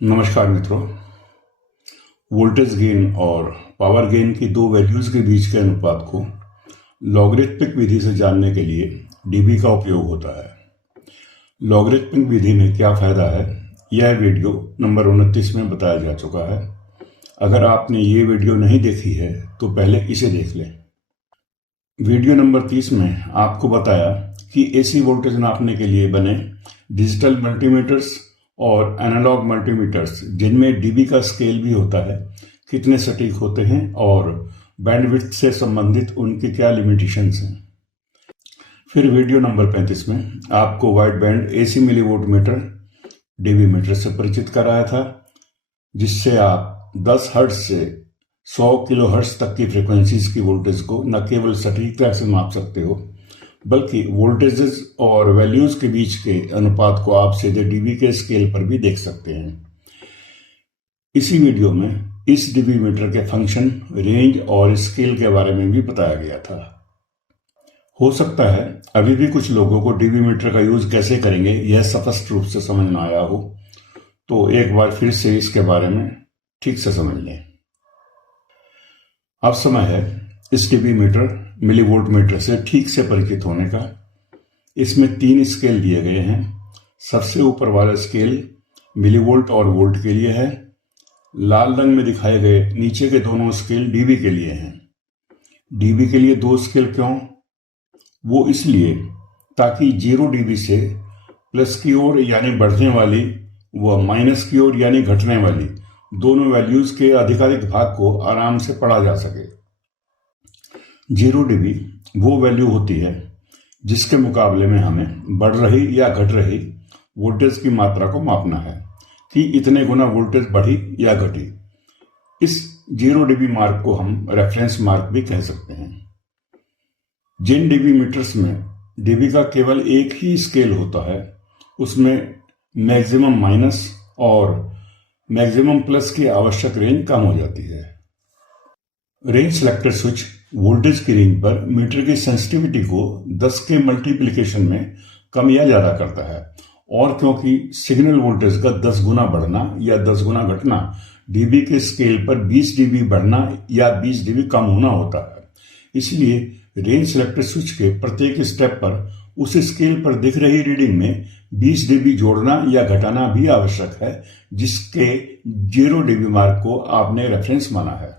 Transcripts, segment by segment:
नमस्कार मित्रों। Voltage gain और पावर गेन की दो वैल्यूज के बीच के अनुपात को लॉगरिथमिक विधि से जानने के लिए डीबी का उपयोग होता है। लॉगरिथमिक विधि में क्या फायदा है, यह वीडियो नंबर 29 में बताया जा चुका है। अगर आपने ये वीडियो नहीं देखी है तो पहले इसे देख लें। वीडियो नंबर 30 में आपको बताया कि एसी वोल्टेज नापने के लिए बने डिजिटल मल्टीमीटर्स और एनालॉग मल्टीमीटर्स, जिनमें डीबी का स्केल भी होता है, कितने सटीक होते हैं और बैंडविड्थ से संबंधित उनकी क्या लिमिटेशंस हैं। फिर वीडियो नंबर 35 में आपको wide band AC millivolt meter dB meter से परिचित कराया था, जिससे आप 10 हर्ट्ज से 100 किलो हर्ट्ज तक की फ्रीक्वेंसीज की वोल्टेज को न केवल सटीकता से माप सकते हो, बल्कि वोल्टेजेस और वैल्यूज के बीच के अनुपात को आप सीधे डीबी के स्केल पर भी देख सकते हैं। इसी वीडियो में इस डीबी मीटर के फंक्शन, रेंज और स्केल के बारे में भी बताया गया था। हो सकता है अभी भी कुछ लोगों को डीबी मीटर का यूज कैसे करेंगे यह स्पष्ट रूप से समझ ना आया हो, तो एक बार फिर से इसके बारे में ठीक से समझ लें। अब समय है इस डीबी मीटर मिलीवोल्ट मीटर से ठीक से परिचित होने का। इसमें 3 स्केल दिए गए हैं। सबसे ऊपर वाला स्केल मिलीवोल्ट और वोल्ट के लिए है। लाल रंग में दिखाए गए नीचे के दोनों स्केल डीबी के लिए हैं। डीबी के लिए 2 स्केल क्यों? वो इसलिए ताकि 0 डीबी से प्लस की ओर यानी बढ़ने वाली व माइनस की ओर यानी घटने वाली दोनों वैल्यूज के अधिकाधिक भाग को आराम से पढ़ा जा सके। 0 डीबी वो वैल्यू होती है जिसके मुकाबले में हमें बढ़ रही या घट रही वोल्टेज की मात्रा को मापना है कि इतने गुना वोल्टेज बढ़ी या घटी। इस 0 डीबी मार्क को हम रेफरेंस मार्क भी कह सकते हैं। जिन डीबी मीटर्स में डीबी का केवल एक ही स्केल होता है, उसमें मैक्सिमम माइनस और मैक्सिमम प्लस की आवश्यक रेंज कम हो जाती है। रेंज सिलेक्टर स्विच वोल्टेज की रेंज पर मीटर की सेंसिटिविटी को 10 के मल्टीप्लिकेशन में कम या ज्यादा करता है, और क्योंकि सिग्नल वोल्टेज का 10 गुना बढ़ना या 10 गुना घटना डीबी के स्केल पर 20 डीबी बढ़ना या 20 डीबी कम होना होता है, इसलिए रेंज सिलेक्टर स्विच के प्रत्येक स्टेप पर उस स्केल पर दिख रही रीडिंग में 20 डीबी जोड़ना या घटाना भी आवश्यक है, जिसके 0 डीबी मार्क को आपने रेफरेंस माना है।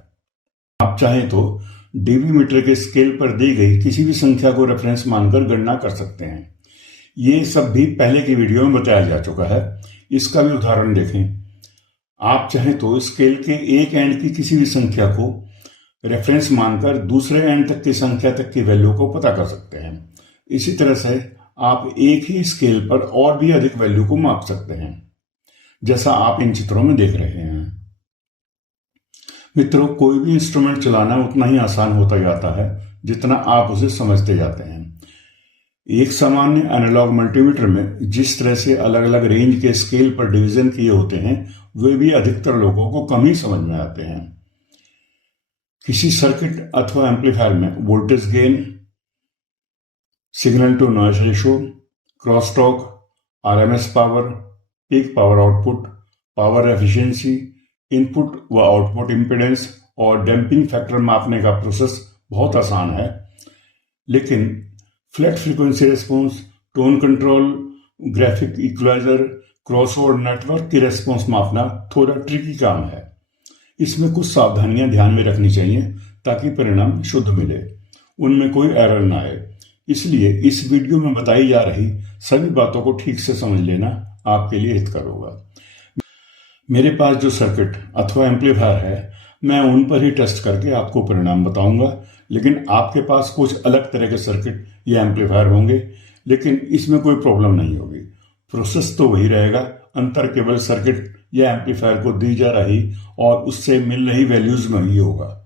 आप चाहें तो डीबी मीटर के स्केल पर दी गई किसी भी संख्या को रेफरेंस मानकर गणना कर सकते हैं। ये सब भी पहले की वीडियो में बताया जा चुका है, इसका भी उदाहरण देखें। आप चाहें तो स्केल के एक एंड की किसी भी संख्या को रेफरेंस मानकर दूसरे एंड तक की संख्या तक की वैल्यू को पता कर सकते हैं। इसी तरह से आप एक ही स्केल पर और भी अधिक वैल्यू को माप सकते हैं, जैसा आप इन चित्रों में देख रहे हैं। मित्रों, कोई भी इंस्ट्रूमेंट चलाना उतना ही आसान होता जाता है जितना आप उसे समझते जाते हैं। एक सामान्य एनालॉग मल्टीमीटर में जिस तरह से अलग अलग रेंज के स्केल पर डिवीजन किए होते हैं, वे भी अधिकतर लोगों को कम ही समझ में आते हैं। किसी सर्किट अथवा एम्पलीफायर में voltage gain, signal to noise ratio, cross talk, RMS power, peak power output, power efficiency, input व आउटपुट इंपेडेंस और डैम्पिंग फैक्टर मापने का प्रोसेस बहुत आसान है, लेकिन flat frequency response, tone control, graphic equaliser, crossover network की रेस्पॉन्स मापना थोड़ा ट्रिकी काम है। इसमें कुछ सावधानियां ध्यान में रखनी चाहिए ताकि परिणाम शुद्ध मिले, उनमें कोई एरर ना आए। इसलिए इस वीडियो में बताई जा रही सभी बातों को ठीक से समझ लेना आपके लिए हितकर होगा। मेरे पास जो सर्किट अथवा एम्पलीफायर है, मैं उन पर ही टेस्ट करके आपको परिणाम बताऊंगा, लेकिन आपके पास कुछ अलग तरह के सर्किट या एम्पलीफायर होंगे, लेकिन इसमें कोई प्रॉब्लम नहीं होगी। प्रोसेस तो वही रहेगा, अंतर केवल सर्किट या एम्पलीफायर को दी जा रही और उससे मिल रही वैल्यूज में ही होगा।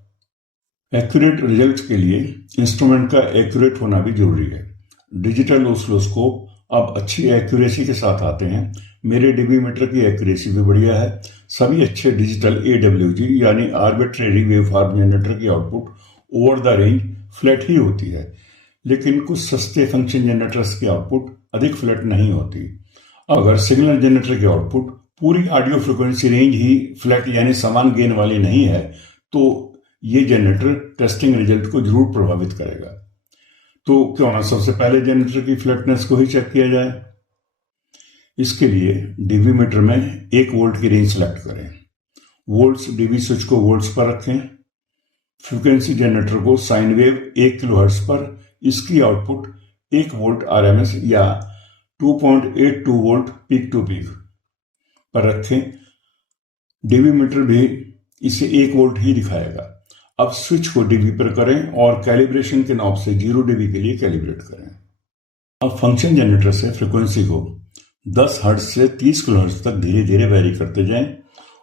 एक्यूरेट रिजल्ट के लिए इंस्ट्रूमेंट का एक्यूरेट होना भी जरूरी है। डिजिटल ऑसिलोस्कोप अब अच्छी एक्यूरेसी के साथ आते हैं। मेरे डीबी मीटर की एक्यूरेसी भी बढ़िया है। सभी अच्छे डिजिटल AWG यानी आर्बिट्रेरी वेवफॉर्म जनरेटर की output over the range flat ही होती है, लेकिन कुछ सस्ते फंक्शन जनरेटर्स की आउटपुट अधिक फ्लैट नहीं होती। अगर सिग्नल जनरेटर की आउटपुट पूरी ऑडियो फ्रिक्वेंसी रेंज ही फ्लैट यानी समान गेन वाली नहीं है, तो ये जनरेटर टेस्टिंग रिजल्ट को जरूर प्रभावित करेगा। तो क्यों ना सबसे पहले जनरेटर की फ्लैटनेस को ही चेक किया जाए। इसके लिए डीवी मीटर में 1 वोल्ट की रेंज सेलेक्ट करें। वोल्ट्स डीवी स्विच को वोल्ट्स पर रखें। फ्रीक्वेंसी जनरेटर को साइन वेव 1 किलोहर्ट्ज पर, इसकी आउटपुट 1 वोल्ट आरएमएस या 2.82 वोल्ट पीक टू पीक पर रखें। डीवी मीटर भी इसे 1 वोल्ट ही दिखाएगा। अब स्विच को डीवी पर करें और कैलिब्रेशन के नॉब से 0 डीबी के लिए कैलिब्रेट करें। अब फंक्शन जनरेटर से फ्रीक्वेंसी को 10 हर्ट्ज से 30 किलोहर्ट्ज तक धीरे धीरे वेरी करते जाएं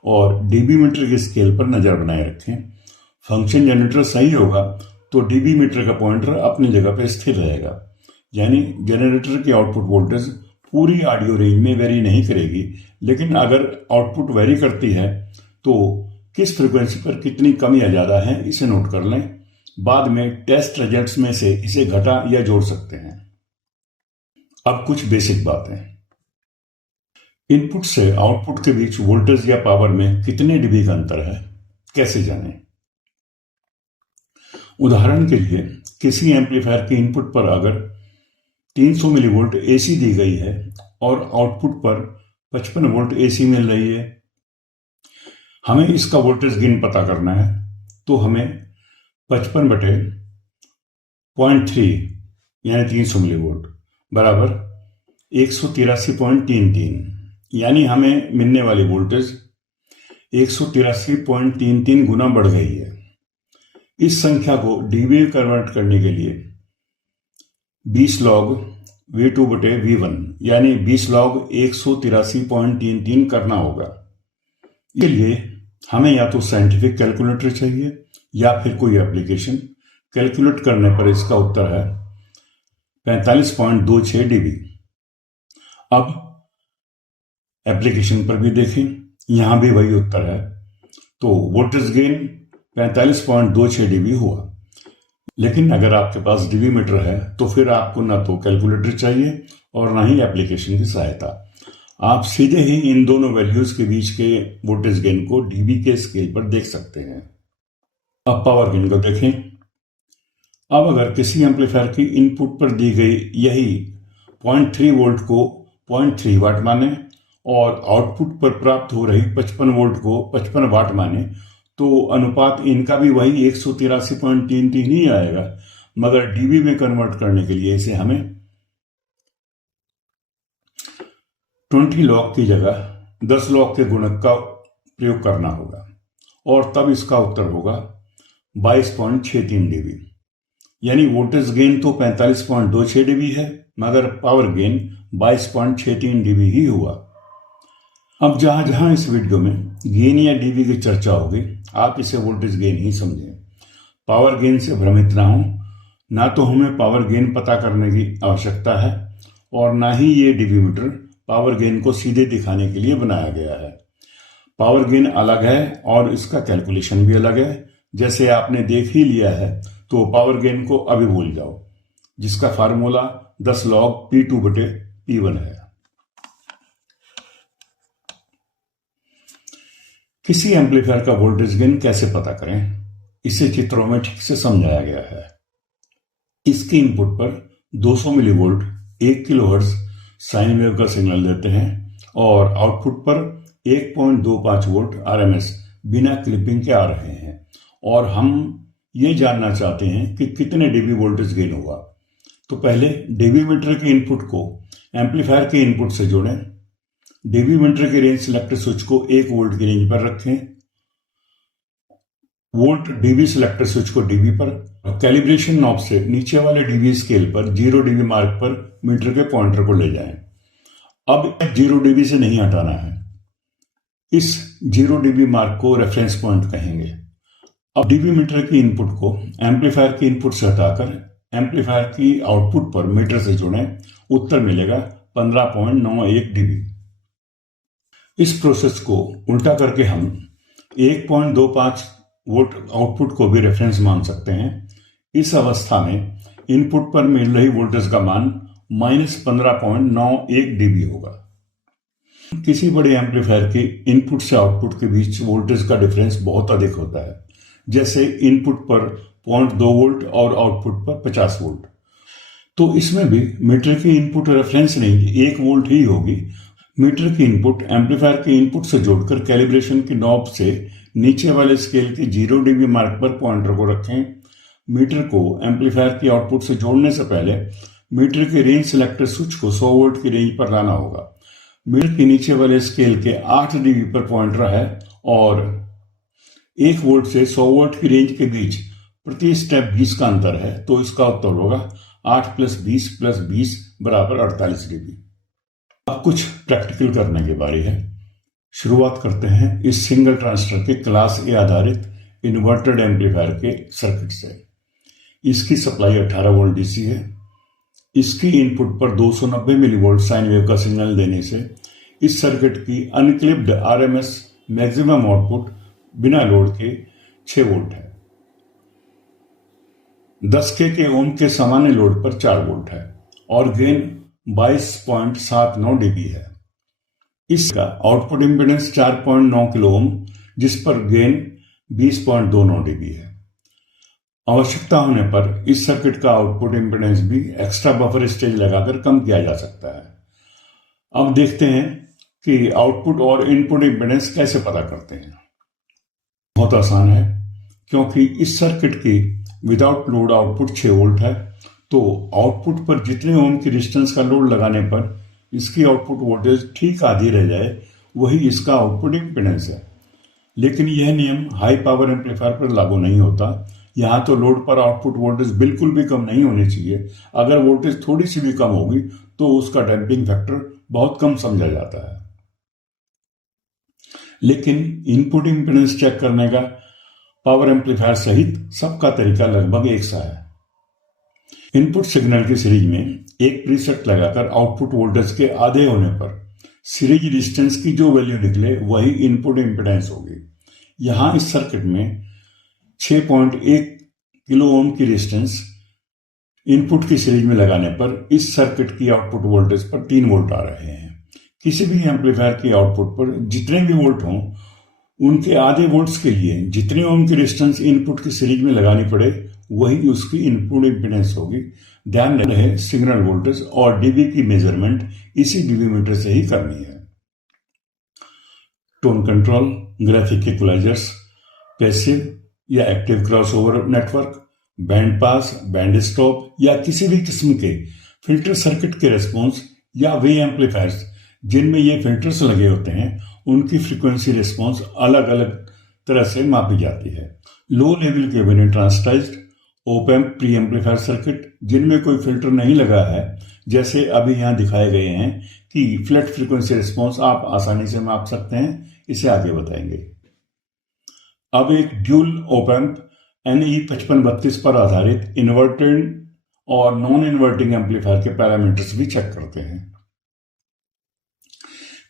और डीबी मीटर के स्केल पर नजर बनाए रखें। फंक्शन जनरेटर सही होगा तो डीबी मीटर का पॉइंटर अपनी जगह पर स्थिर रहेगा, यानी जनरेटर की आउटपुट वोल्टेज पूरी ऑडियो रेंज में वेरी नहीं करेगी। लेकिन अगर आउटपुट वेरी करती है तो किस फ्रीक्वेंसी पर कितनी कम या ज्यादा है इसे नोट कर लें। बाद में टेस्ट रिजल्ट्स में से इसे घटा या जोड़ सकते हैं। अब कुछ बेसिक बातें। इनपुट से आउटपुट के बीच वोल्टेज या पावर में कितने डीबी का अंतर है, कैसे जानें? उदाहरण के लिए किसी एम्पलीफायर के इनपुट पर अगर 300 मिलीवोल्ट एसी दी गई है और आउटपुट पर 55 वोल्ट एसी मिल रही है, हमें इसका वोल्टेज गेन पता करना है, तो हमें 55/0.3 यानी 300 मिलीवोल्ट बराबर 183.33 यानी हमें मिलने वाली वोल्टेज 183.33 गुना बढ़ गई है। इस संख्या को डीबी कन्वर्ट करने के लिए 20 log V2/V1 यानी 20 log 183.33 करना होगा। इसके लिए हमें या तो साइंटिफिक कैलकुलेटर चाहिए या फिर कोई एप्लीकेशन। कैलकुलेट करने पर इसका उत्तर है 45.26 डीबी। अब एप्लीकेशन पर भी देखें, यहां भी वही उत्तर है। तो वोल्टेज गेन 45.26 डीबी हुआ। लेकिन अगर आपके पास डीबी मीटर है तो फिर आपको ना तो कैलकुलेटर चाहिए और ना ही एप्लीकेशन की सहायता। आप सीधे ही इन दोनों वैल्यूज के बीच के वोल्टेज गेन को डीबी के स्केल पर देख सकते हैं। अब पावर गेन को देखें। अब अगर किसी एम्पलीफायर की इनपुट पर दी गई यही 0.3 वोल्ट को 0.3 वाट माने और आउटपुट पर प्राप्त हो रही 55 वोल्ट को 55 वाट माने, तो अनुपात इनका भी वही 183.33 ही आएगा। मगर डीबी में कन्वर्ट करने के लिए इसे हमें 20 log की जगह 10 log के गुणक का प्रयोग करना होगा और तब इसका उत्तर होगा 22.63 डीबी। यानी वोल्टेज गेन तो 45.26 डीबी है, मगर पावर गेन 22.63 डीबी ही हुआ। अब जहां जहां इस वीडियो में गेन या डीबी की चर्चा होगी, आप इसे वोल्टेज गेन ही समझें। पावर गेन से भ्रमित ना हो। ना तो हमें पावर गेन पता करने की आवश्यकता है और ना ही ये डीबी मीटर पावर गेन को सीधे दिखाने के लिए बनाया गया है। पावर गेन अलग है और इसका कैलकुलेशन भी अलग है। जैसे आपने देख ही लिया है तो पावर गेन को अभी भूल जाओ, जिसका फार्मूला 10 log P2/P1 है। किसी एम्पलीफायर का वोल्टेज गेन कैसे पता करें, इसे चित्रों में ठीक से समझाया गया है। इसके इनपुट पर 200 मिलीवोल्ट 1 किलोहर्ट्ज साइन वेव का सिग्नल देते हैं और आउटपुट पर 1.25 वोल्ट आरएमएस बिना क्लिपिंग के आ रहे हैं और हम ये जानना चाहते हैं कि कितने डीबी वोल्टेज गेन हुआ। तो पहले डीबी मीटर के इनपुट को एम्पलीफायर के इनपुट से जोड़ें। डीबी मीटर के रेंज सिलेक्टर स्विच को 1 वोल्ट की रेंज पर रखें। वोल्ट डीबी सिलेक्टर स्विच को डीबी पर, कैलिब्रेशन नॉब से नीचे वाले डीबी स्केल पर 0 डीबी मार्क पर मीटर के पॉइंटर को ले जाएं। अब 0 डीबी से नहीं हटाना है। इस 0 डीबी मार्क को रेफरेंस पॉइंट कहेंगे। अब डीबी मीटर की इनपुट को एम्पलीफायर के इनपुट से हटाकर एम्पलीफायर की आउटपुट पर मीटर से जोड़ें। उत्तर मिलेगा 15.91 डीबी। इस प्रोसेस को उल्टा करके हम 1.25 वोल्ट आउटपुट को भी रेफरेंस मान सकते हैं। इस अवस्था में इनपुट पर मिल रही वोल्टेज का मान -15.91 डीबी होगा। किसी बड़े एम्पलीफायर के इनपुट से आउटपुट के बीच वोल्टेज का डिफरेंस बहुत अधिक होता है, जैसे इनपुट पर 0.2 वोल्ट और आउटपुट पर 50 वोल्ट। तो इसमें भी मीटर की इनपुट रेफरेंस रेंज 1 वोल्ट ही होगी। मीटर की इनपुट एम्पलीफायर के इनपुट से जोड़कर कैलिब्रेशन की नॉब से नीचे वाले स्केल के 0 dB मार्क पर पॉइंटर को रखें। मीटर को एम्पलीफायर की आउटपुट से जोड़ने से पहले मीटर के रेंज सिलेक्टर स्विच को 100 वोल्ट की रेंज पर लाना होगा। मीटर के नीचे वाले स्केल के 8 dB पर पॉइंटर है और 1 वोल्ट से 100 वोल्ट की रेंज के बीच प्रति स्टेप 20 का अंतर है, तो इसका उत्तर होगा 8 + 20 + 20 = 48 dB। अब कुछ प्रैक्टिकल करने की बारी है। शुरुआत करते हैं इस सिंगल ट्रांजिस्टर के क्लास ए आधारित इन्वर्टेड एम्पलीफायर के सर्किट से। इसकी सप्लाई 18 वोल्ट डीसी है। इसकी इनपुट पर 290 मिलीवोल्ट साइन वेव का सिग्नल देने से इस सर्किट की अनक्लिप्ड आरएमएस मैक्सिमम आउटपुट बिना लोड के 6 वोल्ट है। 10 के ओम के सामान्य लोड पर 4 वोल्ट है और गेन 22.79 dB है। इसका आउटपुट इंपेडेंस 4.9 किलो ओम, जिस पर गेन 20.29 dB है। आवश्यकता होने पर इस सर्किट का आउटपुट इंपेडेंस भी एक्स्ट्रा बफर स्टेज लगाकर कम किया जा सकता है। अब देखते हैं कि आउटपुट और इनपुट इंपेडेंस कैसे पता करते हैं। बहुत आसान है, क्योंकि इस सर्किट की विदाउट लोड आउटपुट 6 वोल्ट है, तो आउटपुट पर जितने ओम की रेजिस्टेंस का लोड लगाने पर इसकी आउटपुट वोल्टेज ठीक आधी रह जाए, वही इसका आउटपुट इंपेडेंस है। लेकिन यह नियम हाई पावर एम्पलीफायर पर लागू नहीं होता। यहाँ तो लोड पर आउटपुट वोल्टेज बिल्कुल भी कम नहीं होनी चाहिए। अगर वोल्टेज थोड़ी सी भी कम होगी तो उसका डैम्पिंग फैक्टर बहुत कम समझा जाता है। लेकिन इनपुट इंपेडेंस चेक करने का पावर एम्पलीफायर सहित सबका तरीका लगभग एक सा है। इनपुट सिग्नल की सीरीज में एक प्रीसेट लगाकर आउटपुट वोल्टेज के आधे होने पर सीरीज रेजिस्टेंस की जो वैल्यू निकले वही इनपुट इंपेडेंस होगी। यहां इस सर्किट में 6.1 किलो ओम की रेजिस्टेंस इनपुट की सीरीज में लगाने पर इस सर्किट की आउटपुट वोल्टेज पर 3 वोल्ट आ रहे हैं। किसी भी एम्पलीफायर की आउटपुट पर जितने भी वोल्ट हों, उनके आधे वोल्ट्स के लिए जितने ओम की रेजिस्टेंस इनपुट की सीरीज में लगानी पड़े वही उसकी इनपुट इंपेडेंस होगी। ध्यान रहे, सिग्नल वोल्टेज और डीबी की मेजरमेंट इसी डीबी मीटर से ही करनी है। Tone control, graphic equalisers, passive या active crossover network, band pass, band stop या किसी भी किस्म के फिल्टर सर्किट के रेस्पॉन्स या वे एम्पलीफायर्स जिनमें ये फिल्टर्स लगे होते हैं, उनकी फ्रीक्वेंसी रिस्पॉन्स अलग अलग तरह से मापी जाती है। लो लेवल के बिना ट्रांसटाइज्ड op amp pre amplifier circuit जिनमें कोई फिल्टर नहीं लगा है, जैसे अभी यहाँ दिखाए गए हैं कि फ्लैट फ्रीक्वेंसी रिस्पॉन्स आप आसानी से माप सकते हैं, इसे आगे बताएंगे। अब एक ड्यूल ओप एम्प NE5532 पर आधारित इन्वर्टेड और नॉन इन्वर्टिंग एम्पलीफायर के पैरामीटर्स भी चेक करते हैं।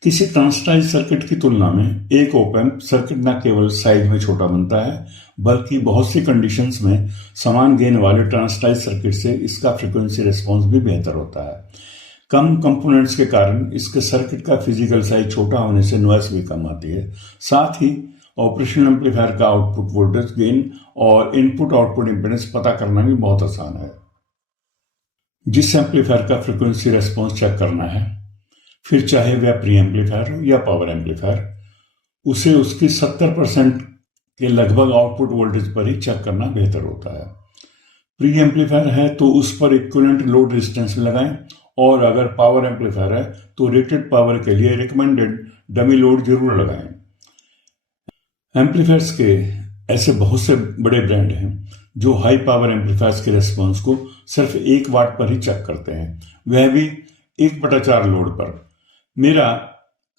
किसी ट्रांसटाइज सर्किट की तुलना में एक ओप एम्प सर्किट न केवल साइज में छोटा बनता है, बल्कि बहुत सी कंडीशंस में समान गेन वाले ट्रांसटाइज सर्किट से इसका फ्रीक्वेंसी रिस्पॉन्स भी बेहतर होता है। कम कंपोनेंट्स के कारण इसके सर्किट का फिजिकल साइज छोटा होने से नॉइस भी कम आती है। साथ ही ऑपरेशनल एम्पलीफायर का आउटपुट वोल्टेज गेन और इनपुट आउटपुट इंपेडेंस पता करना भी बहुत आसान है। जिस एम्पलीफायर का फ्रीक्वेंसी रिस्पॉन्स चेक करना है, फिर चाहे वह प्री एम्पलीफायर हो या पावर एम्पलीफायर, उसे उसकी 70% के लगभग आउटपुट वोल्टेज पर ही चेक करना बेहतर होता है। प्री एम्पलीफायर है तो उस पर इक्विवेलेंट लोड रेजिस्टेंस लगाएं, और अगर पावर एम्पलीफायर है तो रेटेड पावर के लिए रिकमेंडेड डमी लोड जरूर लगाएं। एम्पलीफायर्स के ऐसे बहुत से बड़े ब्रांड हैं जो हाई पावर एम्पलीफायर्स के रेस्पॉन्स को सिर्फ 1 वाट पर ही चेक करते हैं, वह भी 1/4 लोड पर। मेरा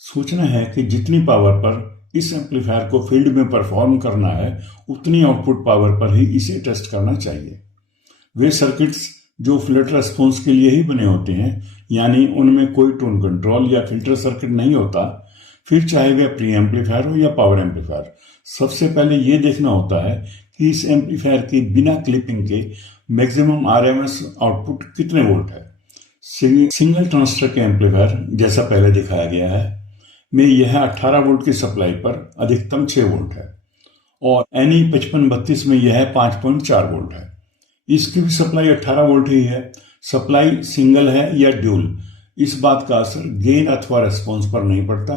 सोचना है कि जितनी पावर पर इस एम्पलीफायर को फील्ड में परफॉर्म करना है, उतनी आउटपुट पावर पर ही इसे टेस्ट करना चाहिए। वे सर्किट्स जो फ्लैट रेस्पॉन्स के लिए ही बने होते हैं, यानी उनमें कोई टोन कंट्रोल या फिल्टर सर्किट नहीं होता, फिर चाहे वह प्री एम्पलीफायर हो या पावर एम्पलीफायर, सबसे पहले यह देखना होता है कि इस एम्पलीफायर के बिना क्लिपिंग के मैक्सिमम आरएमएस आउटपुट कितने वोल्ट है। सिंगल ट्रांजिस्टर के एम्पलीफायर जैसा पहले दिखाया गया है, में यह 18 वोल्ट की सप्लाई पर अधिकतम 6 वोल्ट है और NE 5532 में यह 5.4 वोल्ट है। इसकी भी सप्लाई 18 वोल्ट ही है। सप्लाई सिंगल है या ड्यूल, इस बात का असर गेन अथवा रेस्पॉन्स पर नहीं पड़ता।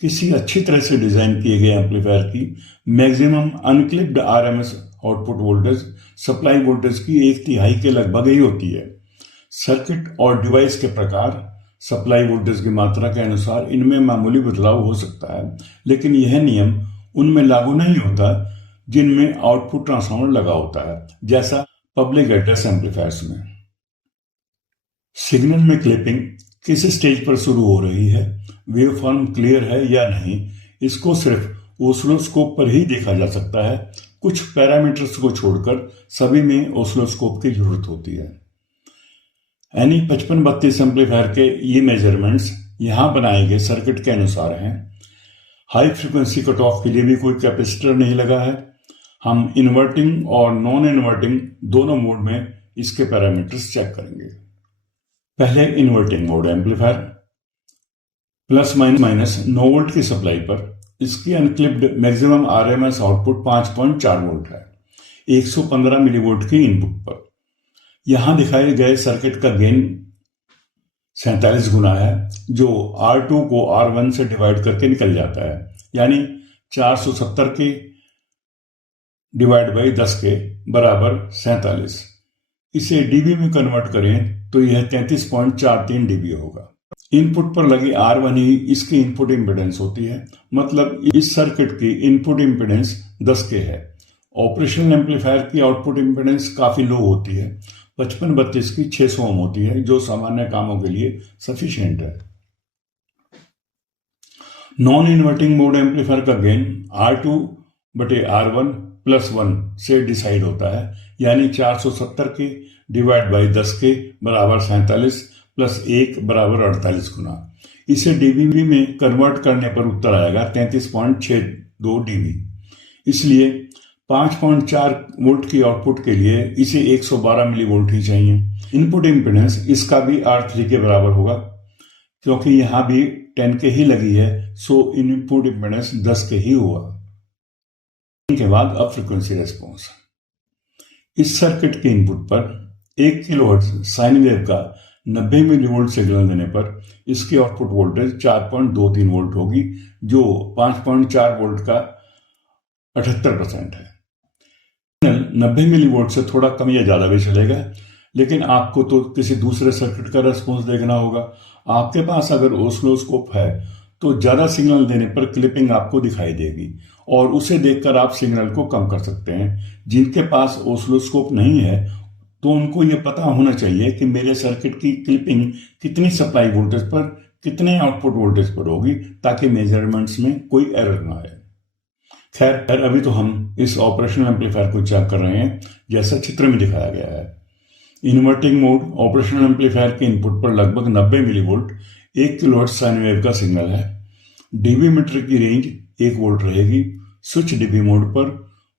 किसी अच्छी तरह से डिजाइन किए गए एम्पलीफायर की maximum unclipped RMS output voltage supply voltage की 1/3 के लगभग ही होती है। सर्किट और डिवाइस के प्रकार, सप्लाई वोल्टेज की मात्रा के अनुसार इनमें मामूली बदलाव हो सकता है, लेकिन यह नियम उनमें लागू नहीं होता जिनमें आउटपुट ट्रांसफार्मर लगा होता है, जैसा पब्लिक एड्रेस एम्पलीफायर्स में। सिग्नल में क्लिपिंग किस स्टेज पर शुरू हो रही है, वेवफॉर्म क्लियर है या नहीं, इसको सिर्फ ओसिलोस्कोप पर ही देखा जा सकता है। कुछ पैरामीटर्स को छोड़कर सभी में ओसिलोस्कोप की जरूरत होती है। NE 5532 एम्पलीफायर के ये मेजरमेंट्स यहां बनाए गए सर्किट के अनुसार हैं। हाई फ्रीक्वेंसी कट ऑफ के लिए भी कोई कैपेसिटर नहीं लगा है। हम इन्वर्टिंग और नॉन इन्वर्टिंग दोनों मोड में इसके पैरामीटर्स चेक करेंगे। पहले inverting mode amplifier plus minus 9 volt की सप्लाई पर इसकी अनक्लिप्ड मैक्सिमम RMS आउटपुट 5.4 वोल्ट है 115 मिलीवोल्ट की इनपुट पर। यहां दिखाए गए सर्किट का गेन 47 गुना है, जो R2 को R1 से डिवाइड करके निकल जाता है, यानी 470 के डिवाइड बाई 10 के बराबर 47। इसे डीबी में कन्वर्ट करें तो यह 33.43 dB होगा। इनपुट पर लगी R1 ही इसकी इनपुट इम्पीडेंस होती है, मतलब इस सर्किट की इनपुट इम्पीडेंस 10 के है। ऑपरेशनल एम्पलीफायर की आउटपुट इम्पीडेंस काफी लो होती है, 5532 की 600 ओम होती है, जो सामान्य कामों के लिए सफिशिएंट है। नॉन इन्वर्टिंग मोड एम्पलीफायर का गेन R2/R1 प्लस 1 से डिसाइड होता है, यानी 470 के डिवाइड बाई 10 के बराबर 47 प्लस 1 बराबर 48 गुना। इसे डीबी में कन्वर्ट करने पर उत्तर आएगा 33.62 dB। इसलिए 5.4 वोल्ट की आउटपुट के लिए इसे 112 मिलीवोल्ट ही चाहिए। इनपुट इम्पीडेंस इसका भी R3 के बराबर होगा, क्योंकि यहां भी 10 के ही लगी है, सो इनपुट इम्पीडेंस 10 के ही हुआ। के बाद अब फ्रीक्वेंसी रेस्पॉन्स। इस सर्किट के इनपुट पर 1 किलोहर्ट्ज साइन वेव का 90 मिलीवोल्ट सिग्नल देने पर इसकी आउटपुट वोल्टेज 4.23 वोल्ट होगी, जो 5.4 वोल्ट का 78% है। 90 मिलीवोल्ट से थोड़ा कम या ज्यादा भी चलेगा, लेकिन आपको तो किसी दूसरे सर्किट का रेस्पॉन्स देखना होगा। आपके पास अगर ओसिलोस्कोप है तो ज्यादा सिग्नल देने पर क्लिपिंग आपको दिखाई देगी और उसे देखकर आप सिग्नल को कम कर सकते हैं। जिनके पास ओसिलोस्कोप नहीं है तो उनको यह पता होना चाहिए कि मेरे सर्किट की क्लिपिंग कितनी सप्लाई वोल्टेज पर, कितने आउटपुट वोल्टेज पर होगी, ताकि मेजरमेंट्स में कोई एरर ना आए। खैर, अभी तो हम इस ऑपरेशनल एम्पलीफायर को चेक कर रहे हैं जैसा चित्र में दिखाया गया है। इन्वर्टिंग मोड ऑपरेशनल एम्पलीफायर के इनपुट पर लगभग 90 मिलीवोल्ट 1 किलोहर्ट्ज साइन वेव का सिग्नल है। डीबी मीटर की रेंज 1 वोल्ट रहेगी। स्विच डीबी मोड पर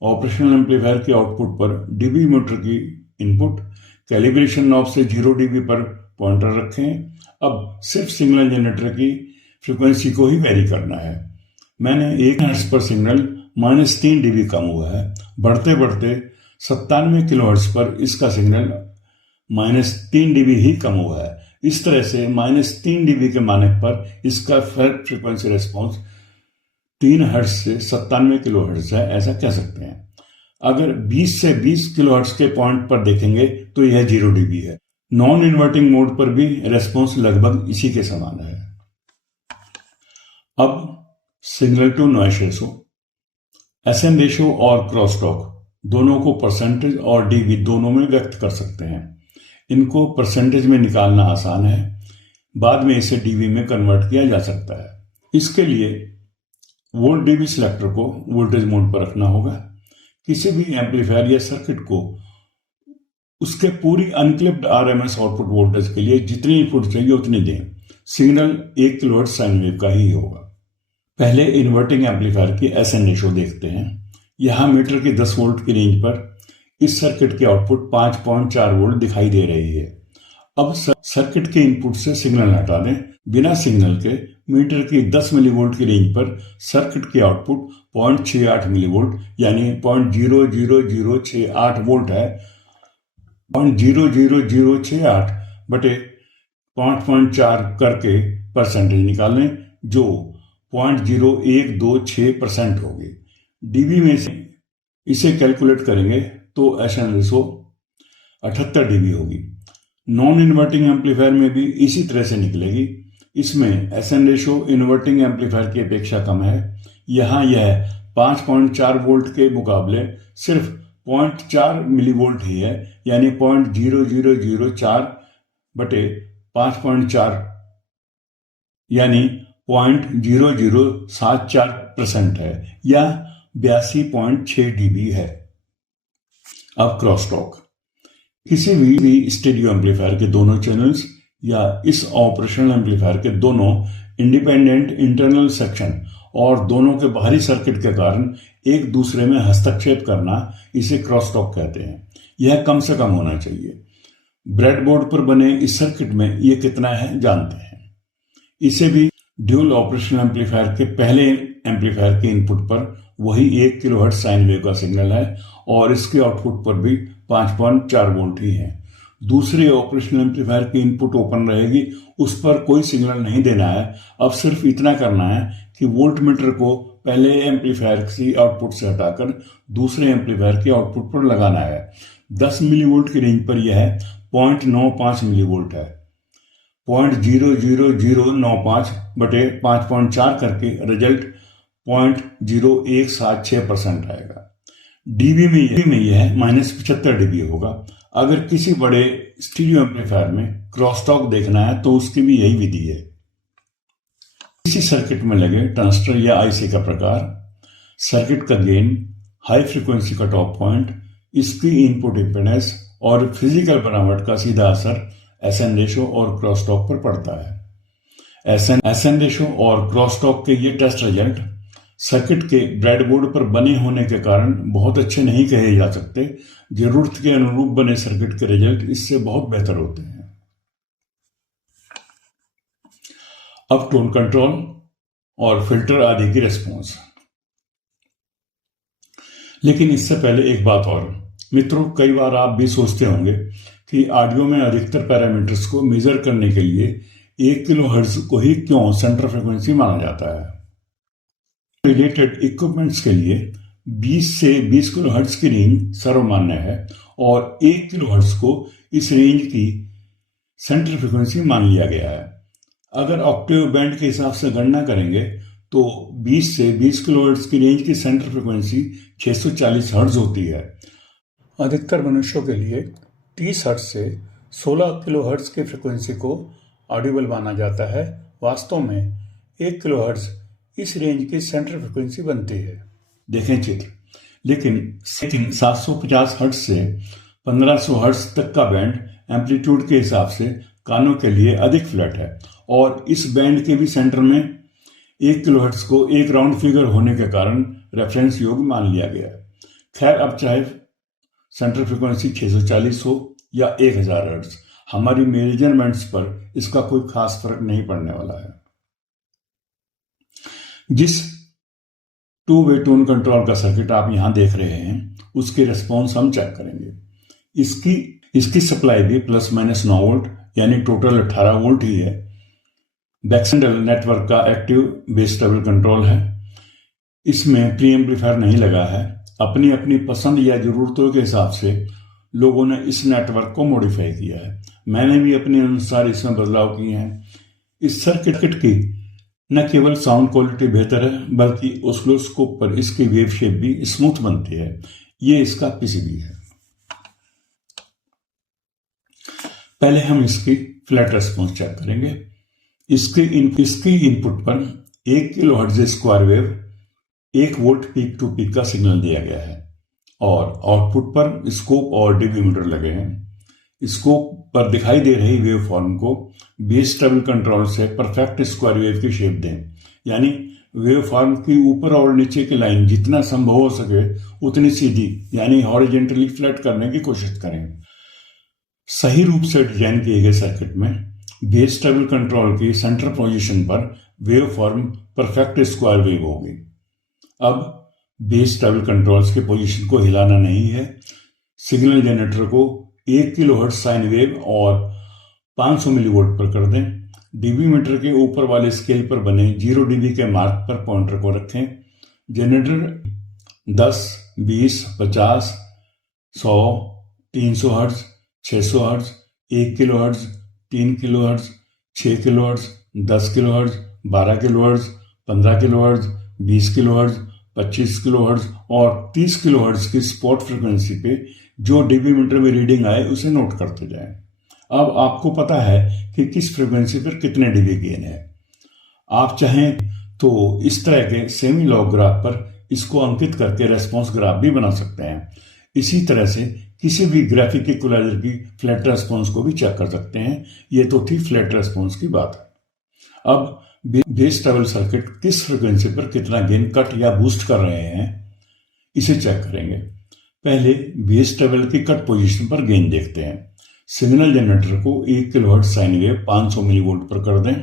ऑपरेशनल एम्पलीफायर के आउटपुट पर डीबी मीटर की इनपुट कैलिब्रेशन नॉब से 0 dB पर पॉइंटर रखें। अब सिर्फ सिग्नल जनरेटर की फ्रीक्वेंसी को ही वेरी करना है। मैंने 1 हर्ट्ज पर सिग्नल -3 dB कम हुआ है। बढ़ते बढ़ते 97 किलोहर्ट्ज पर इसका सिग्नल -3 dB ही कम हुआ है। इस तरह से -3 dB के मानक पर इसका फ्रीक्वेंसी रेस्पॉन्स 3 हर्ट्ज से 97 किलोहर्ट्ज है, ऐसा कह सकते हैं। अगर 20 से 20 किलोहर्ट्ज के पॉइंट पर देखेंगे तो यह 0 dB है। नॉन इन्वर्टिंग मोड पर भी रेस्पॉन्स लगभग इसी के समान है। अब signal to noise ratio, SN ratio और क्रॉस टॉक दोनों को परसेंटेज और dB दोनों में व्यक्त कर सकते हैं। इनको परसेंटेज में निकालना आसान है, बाद में इसे dB में कन्वर्ट किया जा सकता है। इसके लिए वोल्ट dB सिलेक्टर को वोल्टेज मोड पर रखना होगा। किसी भी एम्पलीफायर या सर्किट को उसके पूरी अनक्लिप्ड RMS आउटपुट वोल्टेज के लिए जितनी इनपुट चाहिए उतनी दें। सिग्नल 1 किलोहर्ट्ज साइन वेव का ही होगा। पहले इन्वर्टिंग एम्पलीफायर की SN रेशो देखते हैं। यहां मीटर की 10 वोल्ट की रेंज पर इस सर्किट की आउटपुट 5.4 वोल्ट दिखाई दे रही है। अब सर्किट के इनपुट से सिग्नल हटा दें बिना सिग्नल के मीटर की 10 मिलीवोल्ट की रेंज पर सर्किट की आउटपुट 0.68 मिलीवोल्ट यानी 0.00068 वोल्ट है। 0.00068 बटे 5.4 करके परसेंटेज निकाल लें जो 0.0126% होगी। डीबी में से इसे कैलकुलेट करेंगे तो एसएन रेशो 78 डीबी होगी। नॉन इन्वर्टिंग एम्पलीफायर में भी इसी तरह से निकलेगी। इसमें एसएन रेशो इन्वर्टिंग एम्पलीफायर की अपेक्षा कम है। यहाँ यह 5.4 वोल्ट के मुकाबले सिर्फ 0.4 मिलीवोल्ट ही है यानी 0.0004 बटे 5.4 यानी 0.0074% है या 82.6 डीबी है। अब क्रॉसटॉक। किसी भी स्टीरियो एम्पलीफायर के दोनों चैनल्स या इस ऑपरेशनल एम्पलीफायर के दोनों इंडिपेंडेंट इंटरनल सेक्शन और दोनों के बाहरी सर्किट के कारण एक दूसरे में हस्तक्षेप करना इसे क्रॉसटॉक कहते हैं। यह कम से कम होना चाहिए। ब्रेडबोर्ड पर बने इस सर्किट में यह कितना है जानते हैं। इसे भी ड्यूल ऑपरेशनल एम्पलीफायर के पहले एम्पलीफायर के इनपुट पर वही 1 किलोहर्ट्ज साइन वेव का सिग्नल है और इसके आउटपुट पर भी 5.4 वोल्ट ही है। दूसरे ऑपरेशनल एम्पलीफायर की इनपुट ओपन रहेगी, उस पर कोई सिग्नल नहीं देना है। अब सिर्फ इतना करना है कि वोल्ट मीटर को पहले एम्पलीफायर की आउटपुट से हटाकर दूसरे एम्पलीफायर के आउटपुट पर लगाना है। 10 मिलीवोल्ट की रेंज पर यह 0.95 मिलीवोल्ट है। 0.00095 बटे 5.4 करके रिजल्ट 0.0176% आएगा। डीबी में यह -75 डीबी होगा। अगर किसी बड़े स्टीरियो एम्पलीफायर में क्रॉसटॉक देखना है तो उसकी भी यही विधि है। इसी सर्किट में लगे ट्रांजिस्टर या आईसी का प्रकार, सर्किट का gain, high frequency cut off point, इसकी इनपुट इंपेडेंस और फिजिकल बनावट का सीधा असर एसएन रेशो और क्रॉसटॉक पर पड़ता है। एसएन रेशो और क्रॉसटॉक के ये टेस्ट रिजल्ट सर्किट के ब्रेडबोर्ड पर बने होने के कारण बहुत अच्छे नहीं कहे जा सकते। जरूरत के अनुरूप बने सर्किट के रिजल्ट इससे बहुत बेहतर होते हैं। अब टोन कंट्रोल और फिल्टर आदि की रिस्पॉन्स। लेकिन इससे पहले एक बात और मित्रों, कई बार आप भी सोचते होंगे कि ऑडियो में अधिकतर पैरामीटर्स को मेजर करने के लिए 1 किलोहर्ट्ज को ही क्यों सेंटर फ्रीक्वेंसी माना जाता है। रिलेटेड इक्विपमेंट्स के लिए 20 से 20 किलोहर्ट्ज की रेंज सर्वमान्य है और 1 किलोहर्ट्ज को इस रेंज की सेंटर फ्रीक्वेंसी मान लिया गया है। अगर ऑक्टेव बैंड के हिसाब से गणना करेंगे तो 20 से 20 किलोहर्ट्ज की रेंज की सेंटर फ्रीक्वेंसी 640 हर्ट्ज होती है। अधिकतर मनुष्यों के लिए 30 हर्ट्ज से 16 किलोहर्ट्ज की फ्रीक्वेंसी को ऑडिबल माना जाता है। वास्तव में 1 किलोहर्ट्ज इस रेंज की सेंटर फ्रीक्वेंसी बनती है। देखें चित्र। लेकिन 750 हर्ट्ज से 1500 हर्ट्ज तक का बैंड एम्पलीट्यूड के हिसाब से कानों के लिए अधिक फ्लैट है और इस बैंड के भी सेंटर में 1 किलोहर्ट्ज को एक राउंड फिगर होने के कारण रेफरेंस योग मान लिया गया है। खैर, अब चाहे सेंटर फ्रीक्वेंसी 640 हो या 1000 हर्ट्ज, हमारी मेजरमेंट्स पर इसका कोई खास फर्क नहीं पड़ने वाला है। जिस 2 वे टोन कंट्रोल का सर्किट आप यहां देख रहे हैं उसकी रिस्पॉन्स हम चेक करेंगे। इसकी सप्लाई भी ±9 वोल्ट यानी टोटल 18 वोल्ट ही है। बैक्सेंडल नेटवर्क का एक्टिव बेस टेबल कंट्रोल है। इसमें प्री एम्पलीफायर नहीं लगा है। अपनी अपनी पसंद या जरूरतों के हिसाब से लोगों ने इस नेटवर्क को मॉडिफाई किया है। मैंने भी अपने अनुसार इसमें बदलाव किए हैं। इस सर्किट की न केवल साउंड क्वालिटी बेहतर है बल्कि ऑसिलोस्कोप पर इसकी वेव शेप भी स्मूथ बनती है। ये इसका पीसीबी है। पहले हम इसकी फ्लैट रिस्पॉन्स चेक करेंगे। इसकी इनपुट पर 1 kilohertz square wave 1 volt peak to peak का सिग्नल दिया गया है और आउटपुट पर स्कोप और डीबीमीटर लगे हैं। स्कोप पर दिखाई दे रही वेव फॉर्म को बेस टेबल कंट्रोल से परफेक्ट स्क्वायर वेव की शेप दें, यानी वेव फॉर्म की ऊपर और नीचे की लाइन जितना संभव हो सके उतनी सीधी यानी हॉरिजॉन्टली फ्लैट करने की कोशिश करें। सही रूप से डिजाइन किए गए सर्किट में बेस ट्रेवल कंट्रोल की सेंटर पोजीशन पर wave form perfect square wave होगी। अब बेस ट्रेवल कंट्रोल्स के पोजीशन को हिलाना नहीं है। सिग्नल जनरेटर को 1 किलोहर्ट्ज साइन वेव और 500 मिलीवोल्ट पर कर दें। डीबी मीटर के ऊपर वाले स्केल पर बने 0 डीबी के मार्क पर पॉइंटर को रखें। Generator 10, 20, 50, 100, 300 hertz, 600 hertz, 1 kilo hertz, 3 kilo hertz, 6 kilo hertz, 10 kilo hertz, 12 kilo hertz, 15 kilo hertz, 20 kilo hertz, 25 kilo hertz और 30 किलो हर्ट्ज की स्पॉट फ्रीक्वेंसी पे जो डीबी मीटर में रीडिंग आए उसे नोट करते जाएं। अब आपको पता है कि किस फ्रीक्वेंसी पर कितने डीबी गेन है। आप चाहें तो इस तरह के सेमी लॉग ग्राफ पर इसको अंकित करके रेस्पॉन्स ग्राफ भी बना सकते हैं। इसी तरह से किसी भी ग्राफिक इक्वलाइजर की फ्लैट रेस्पॉन्स को भी चेक कर सकते हैं। ये तो थी फ्लैट रेस्पॉन्स की बात। अब बेस ट्रेवल सर्किट किस फ्रीक्वेंसी पर कितना गेन कट या बूस्ट कर रहे हैं इसे चेक करेंगे। पहले बेस ट्रेवल की कट पोजीशन पर गेन देखते हैं। सिग्नल जनरेटर को 1 किलोहर्ट्ज साइन वेव 500 मिलीवोल्ट पर कर दें।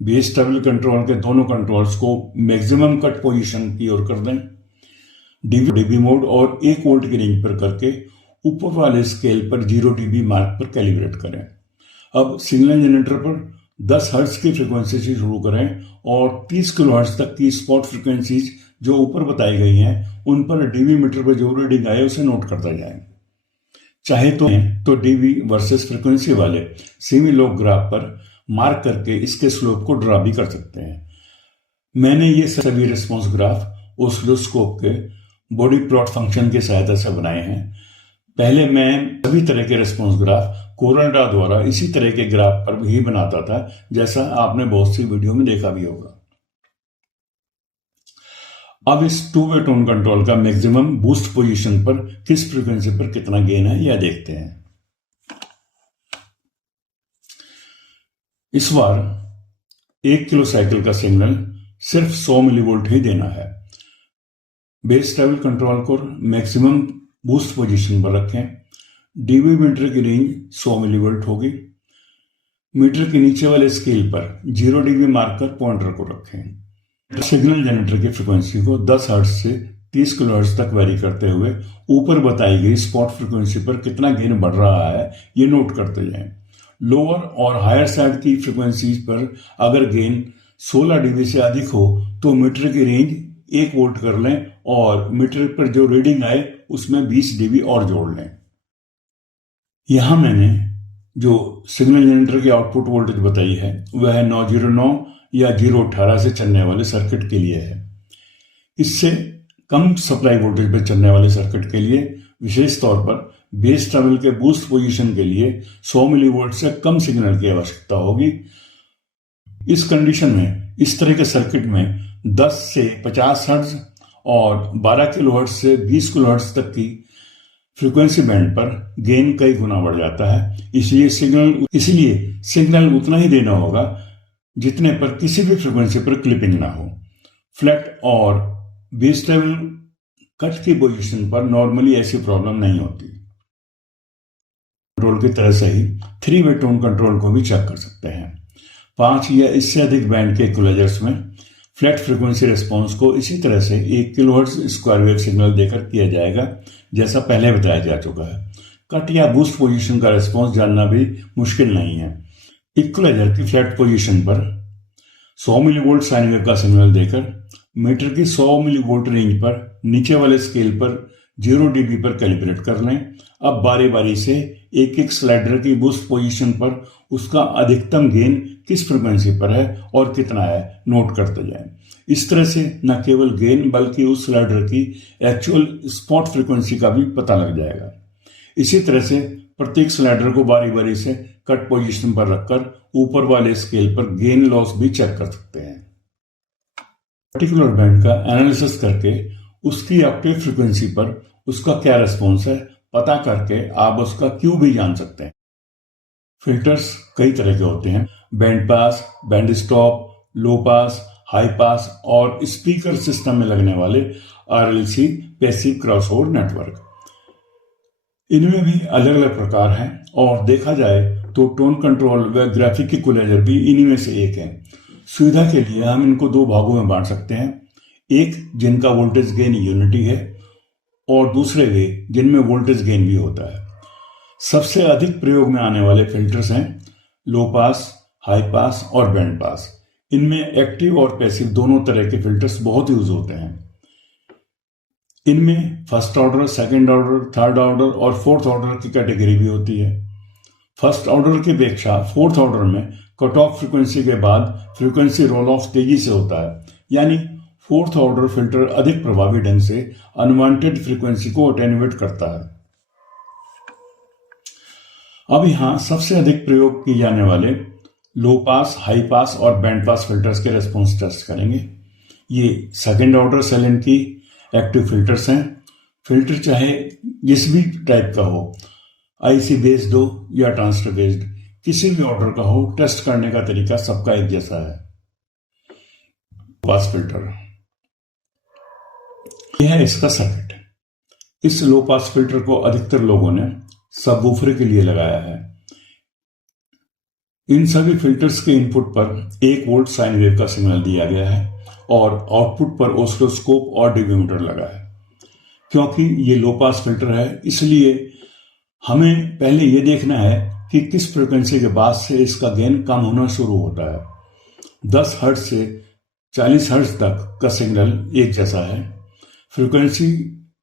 बेस ट्रेवल कंट्रोल के दोनों कंट्रोल्स को मैक्सिमम कट पोजीशन की ओर कर दें। डीबी मोड और 1 वोल्ट की रेंज पर करके ऊपर वाले स्केल पर 0 डीबी मार्क पर कैलिब्रेट करें। अब सिग्नल जनरेटर पर 10 हर्ट्ज की फ्रीक्वेंसी से शुरू करें और 30 किलो हर्ट्ज तक की स्पॉट फ्रीक्वेंसीज जो ऊपर बताई गई हैं उन पर डीबी मीटर पर जो रीडिंग आए उसे नोट करता जाए। चाहे तो डीबी वर्सेस फ्रीक्वेंसी वाले सेमी लॉग ग्राफ पर मार्क करके इसके स्लोप को ड्रा भी कर सकते हैं। मैंने ये सभी रिस्पॉन्स ग्राफ ऑसिलोस्कोप के बॉडी प्लॉट फंक्शन की सहायता से बनाए हैं। पहले मैं सभी तरह के रिस्पॉन्स ग्राफ कोरल ड्रॉ द्वारा इसी तरह के ग्राफ पर भी बनाता था, जैसा आपने बहुत सी वीडियो में देखा भी होगा। अब इस 2 वे टोन कंट्रोल का मैक्सिमम बूस्ट पोजीशन पर किस फ्रीक्वेंसी पर कितना गेन है यह देखते हैं। इस बार 1 किलो साइकिल का सिग्नल सिर्फ 100 मिलीवोल्ट ही देना है। बेस ट्रेवल कंट्रोल को मैक्सिमम बूस्ट पोजीशन पर रखें। डीबी मीटर की रेंज 100 मिलीवोल्ट होगी। मीटर के नीचे वाले स्केल पर 0 डीबी मार्कर पॉइंटर को रखें। सिग्नल जनरेटर की फ्रीक्वेंसी को 10 हर्ट्ज से 30 किलो हर्ट्ज तक वेरी करते हुए ऊपर बताई गई स्पॉट फ्रीक्वेंसी पर कितना गेन बढ़ रहा है ये नोट करते जाएं। लोअर और हायर साइड की फ्रीक्वेंसी पर अगर गेन 16 डीबी से अधिक हो तो मीटर की रेंज 1 वोल्ट कर लें और मीटर पर जो रीडिंग आए उसमें 20 डीबी और जोड़ लें। यहां मैंने जो सिग्नल जनरेटर की आउटपुट वोल्टेज बताई है वह 909 या 018 से चलने वाले सर्किट के लिए है। इससे कम सप्लाई वोल्टेज पर चलने वाले सर्किट के लिए विशेष तौर पर बेस ट्रेवल के बूस्ट पोजीशन के लिए 100 मिलीवोल्ट से कम सिग्नल की आवश्यकता होगी। इस कंडीशन में इस तरह के सर्किट में 10 से 50 हर्ट्ज और 12 किलो हर्ट्ज से 20 किलो हर्ट्ज तक की फ्रीक्वेंसी बैंड पर गेन कई गुना बढ़ जाता है। इसलिए सिग्नल उतना ही देना होगा जितने पर किसी भी फ्रीक्वेंसी पर क्लिपिंग ना हो। फ्लैट और बेस ट्रेवल कट की पोजीशन पर नॉर्मली ऐसी प्रॉब्लम नहीं होती। कंट्रोल की तरह से ही 3 वे टोन कंट्रोल को भी चेक कर सकते हैं। 5 या इससे अधिक बैंड के इक्वलाइजर्स में फ्लैट फ्रीक्वेंसी रिस्पॉन्स को इसी तरह से 1 किलोहर्ट्ज स्क्वायर वेव सिग्नल देकर किया जाएगा, जैसा पहले बताया जा चुका है। कट या बूस्ट पोजीशन का रिस्पॉन्स जानना भी मुश्किल नहीं है। इक्वलाइजर की फ्लैट पोजीशन पर 100 मिलीवोल्ट साइन वेव का सिग्नल देकर मीटर की 100 मिलीवोल्ट रेंज पर नीचे वाले स्केल पर 0 डीबी पर कैलिब्रेट कर लें। अब बारी बारी से एक एक स्लाइडर की बूस्ट पोजीशन पर उसका अधिकतम गेन किस फ्रीक्वेंसी पर है और कितना है नोट करते जाएं। इस तरह से न केवल गेन बल्कि उस स्लाइडर की एक्चुअल स्पॉट फ्रीक्वेंसी का भी पता लग जाएगा। इसी तरह से प्रत्येक स्लाइडर को बारी बारी से कट पोजीशन पर रखकर ऊपर वाले स्केल पर गेन लॉस भी चेक कर सकते हैं। पर्टिकुलर बैंड का एनालिसिस करके उसकी ऑक्टेव फ्रीक्वेंसी पर उसका क्या रिस्पॉन्स है पता करके आप उसका क्यू भी जान सकते हैं। फिल्टर्स कई तरह के होते हैं, बैंड पास, बैंड स्टॉप, लो पास, हाई पास और स्पीकर सिस्टम में लगने वाले आरएलसी पैसिव क्रॉसओवर नेटवर्क। इनमें भी अलग अलग प्रकार हैं और देखा जाए तो टोन कंट्रोल व ग्राफिक इक्वलाइजर भी इन्हीं में से एक है। सुविधा के लिए हम इनको दो भागों में बांट सकते हैं, एक जिनका वोल्टेज गेन यूनिटी है और दूसरे वे जिनमें वोल्टेज गेन भी होता है। सबसे अधिक प्रयोग में आने वाले फिल्टर्स हैं लो पास, हाई पास और बैंड पास। इनमें एक्टिव और पैसिव दोनों तरह के फिल्टर्स बहुत यूज होते हैं। इनमें first order, second order, third order और फोर्थ ऑर्डर की कैटेगरी भी होती है। फर्स्ट ऑर्डर की अपेक्षा फोर्थ ऑर्डर में कट ऑफ फ्रीक्वेंसी के बाद फ्रीक्वेंसी रोल ऑफ तेजी से होता है, यानी फोर्थ ऑर्डर फिल्टर अधिक प्रभावी ढंग से अनवांटेड फ्रीक्वेंसी को अटेन्युएट करता है। अब यहाँ सबसे अधिक प्रयोग किए जाने वाले लो पास, हाई पास और बैंड पास फिल्टर्स के रेस्पॉन्स टेस्ट करेंगे। ये सेकंड ऑर्डर सेलेन की एक्टिव फिल्टर्स हैं। फिल्टर चाहे जिस भी टाइप का हो, आईसी बेस्ड हो या ट्रांजिस्टर बेस्ड, किसी भी ऑर्डर का हो, टेस्ट करने का तरीका सबका एक जैसा है। पास फिल्टर, यह है इसका सर्किट। इस लो पास फिल्टर को अधिकतर लोगों ने सबवूफर के लिए लगाया है। इन सभी फिल्टर्स के इनपुट पर 1 वोल्ट साइन वेव का सिग्नल दिया गया है और आउटपुट पर ऑसिलोस्कोप और डिवीमीटर लगा है। क्योंकि ये लो पास फिल्टर है, इसलिए हमें पहले ये देखना है कि किस फ्रीक्वेंसी के बाद से इसका गेन कम होना शुरू होता है। 10 हर्ट्ज से 40 हर्ट्ज तक का सिग्नल एक जैसा है। फ्रीक्वेंसी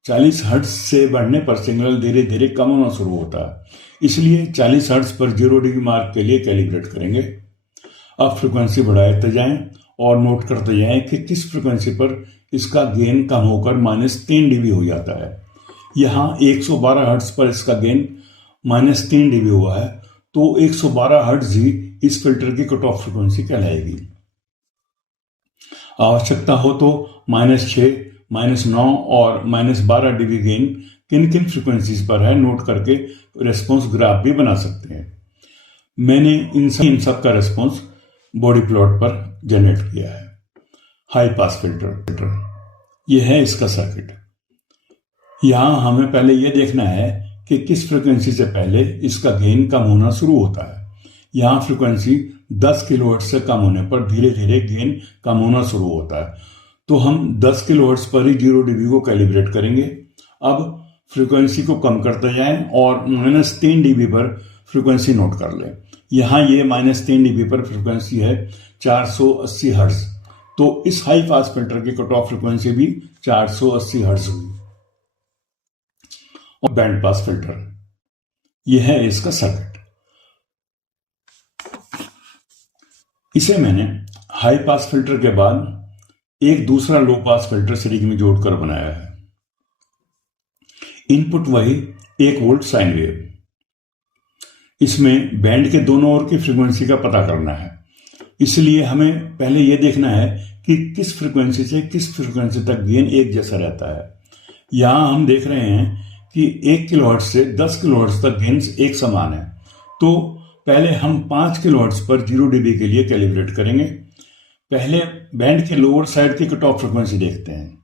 40 हर्ट्ज से बढ़ने पर सिग्नल धीरे धीरे कम होना शुरू होता है, इसलिए 40 हर्ट्ज पर 0 dB मार्क के लिए कैलिब्रेट करेंगे। अब फ्रीक्वेंसी बढ़ाते जाएं और नोट करते जाएं कि किस फ्रीक्वेंसी पर इसका गेन कम होकर -3 dB हो जाता है। यहाँ 112 हर्ट्ज पर इसका गेन -3 dB हुआ है, तो 112 हर्ट्ज ही इस फिल्टर की कट ऑफ फ्रीक्वेंसी कहलाएगी। आवश्यकता हो तो -6, -9 और -12 dB गेन किन किन फ्रीक्वेंसीज पर है नोट करके रेस्पॉन्स ग्राफ भी बना सकते हैं। मैंने इन सब का रेस्पॉन्स बॉडी प्लॉट पर जनरेट किया है। हाई पास फिल्टर, यह है इसका सर्किट। यहां हमें पहले यह देखना है कि किस फ्रीक्वेंसी से पहले इसका गेन कम होना शुरू होता है। यहां फ्रीक्वेंसी 10 किलोहर्ट्ज से कम होने पर धीरे धीरे गेन कम होना शुरू होता है, तो हम 10 किलोहर्ट्ज पर ही 0 dB को कैलिब्रेट करेंगे। अब फ्रीक्वेंसी को कम करते जाएं और -3 dB पर फ्रीक्वेंसी नोट कर लें। यहाँ ये -3 dB पर फ्रीक्वेंसी है 480 हर्ट्ज, तो इस हाई पास फिल्टर की कट ऑफ फ्रीक्वेंसी भी 480 हर्ट्ज हुई। और बैंड पास फिल्टर, यह है इसका सर्किट। इसे मैंने हाई पास फिल्टर के बाद एक दूसरा लो पास फिल्टर सीरीज में जोड़कर बनाया है। इनपुट वही 1 वोल्ट साइन वेव। इसमें बैंड के दोनों ओर की फ्रीक्वेंसी का पता करना है, इसलिए हमें पहले यह देखना है कि किस फ्रीक्वेंसी से किस फ्रीक्वेंसी तक गेन एक जैसा रहता है। यहां हम देख रहे हैं कि 1 किलोहर्ट्ज से 10 किलोहर्ट्ज तक गेन एक समान है, तो पहले हम 5 किलोहर्ट्ज पर 0 dB के लिए कैलिब्रेट करेंगे। पहले बैंड के लोअर साइड की कट ऑफ फ्रीक्वेंसी देखते हैं।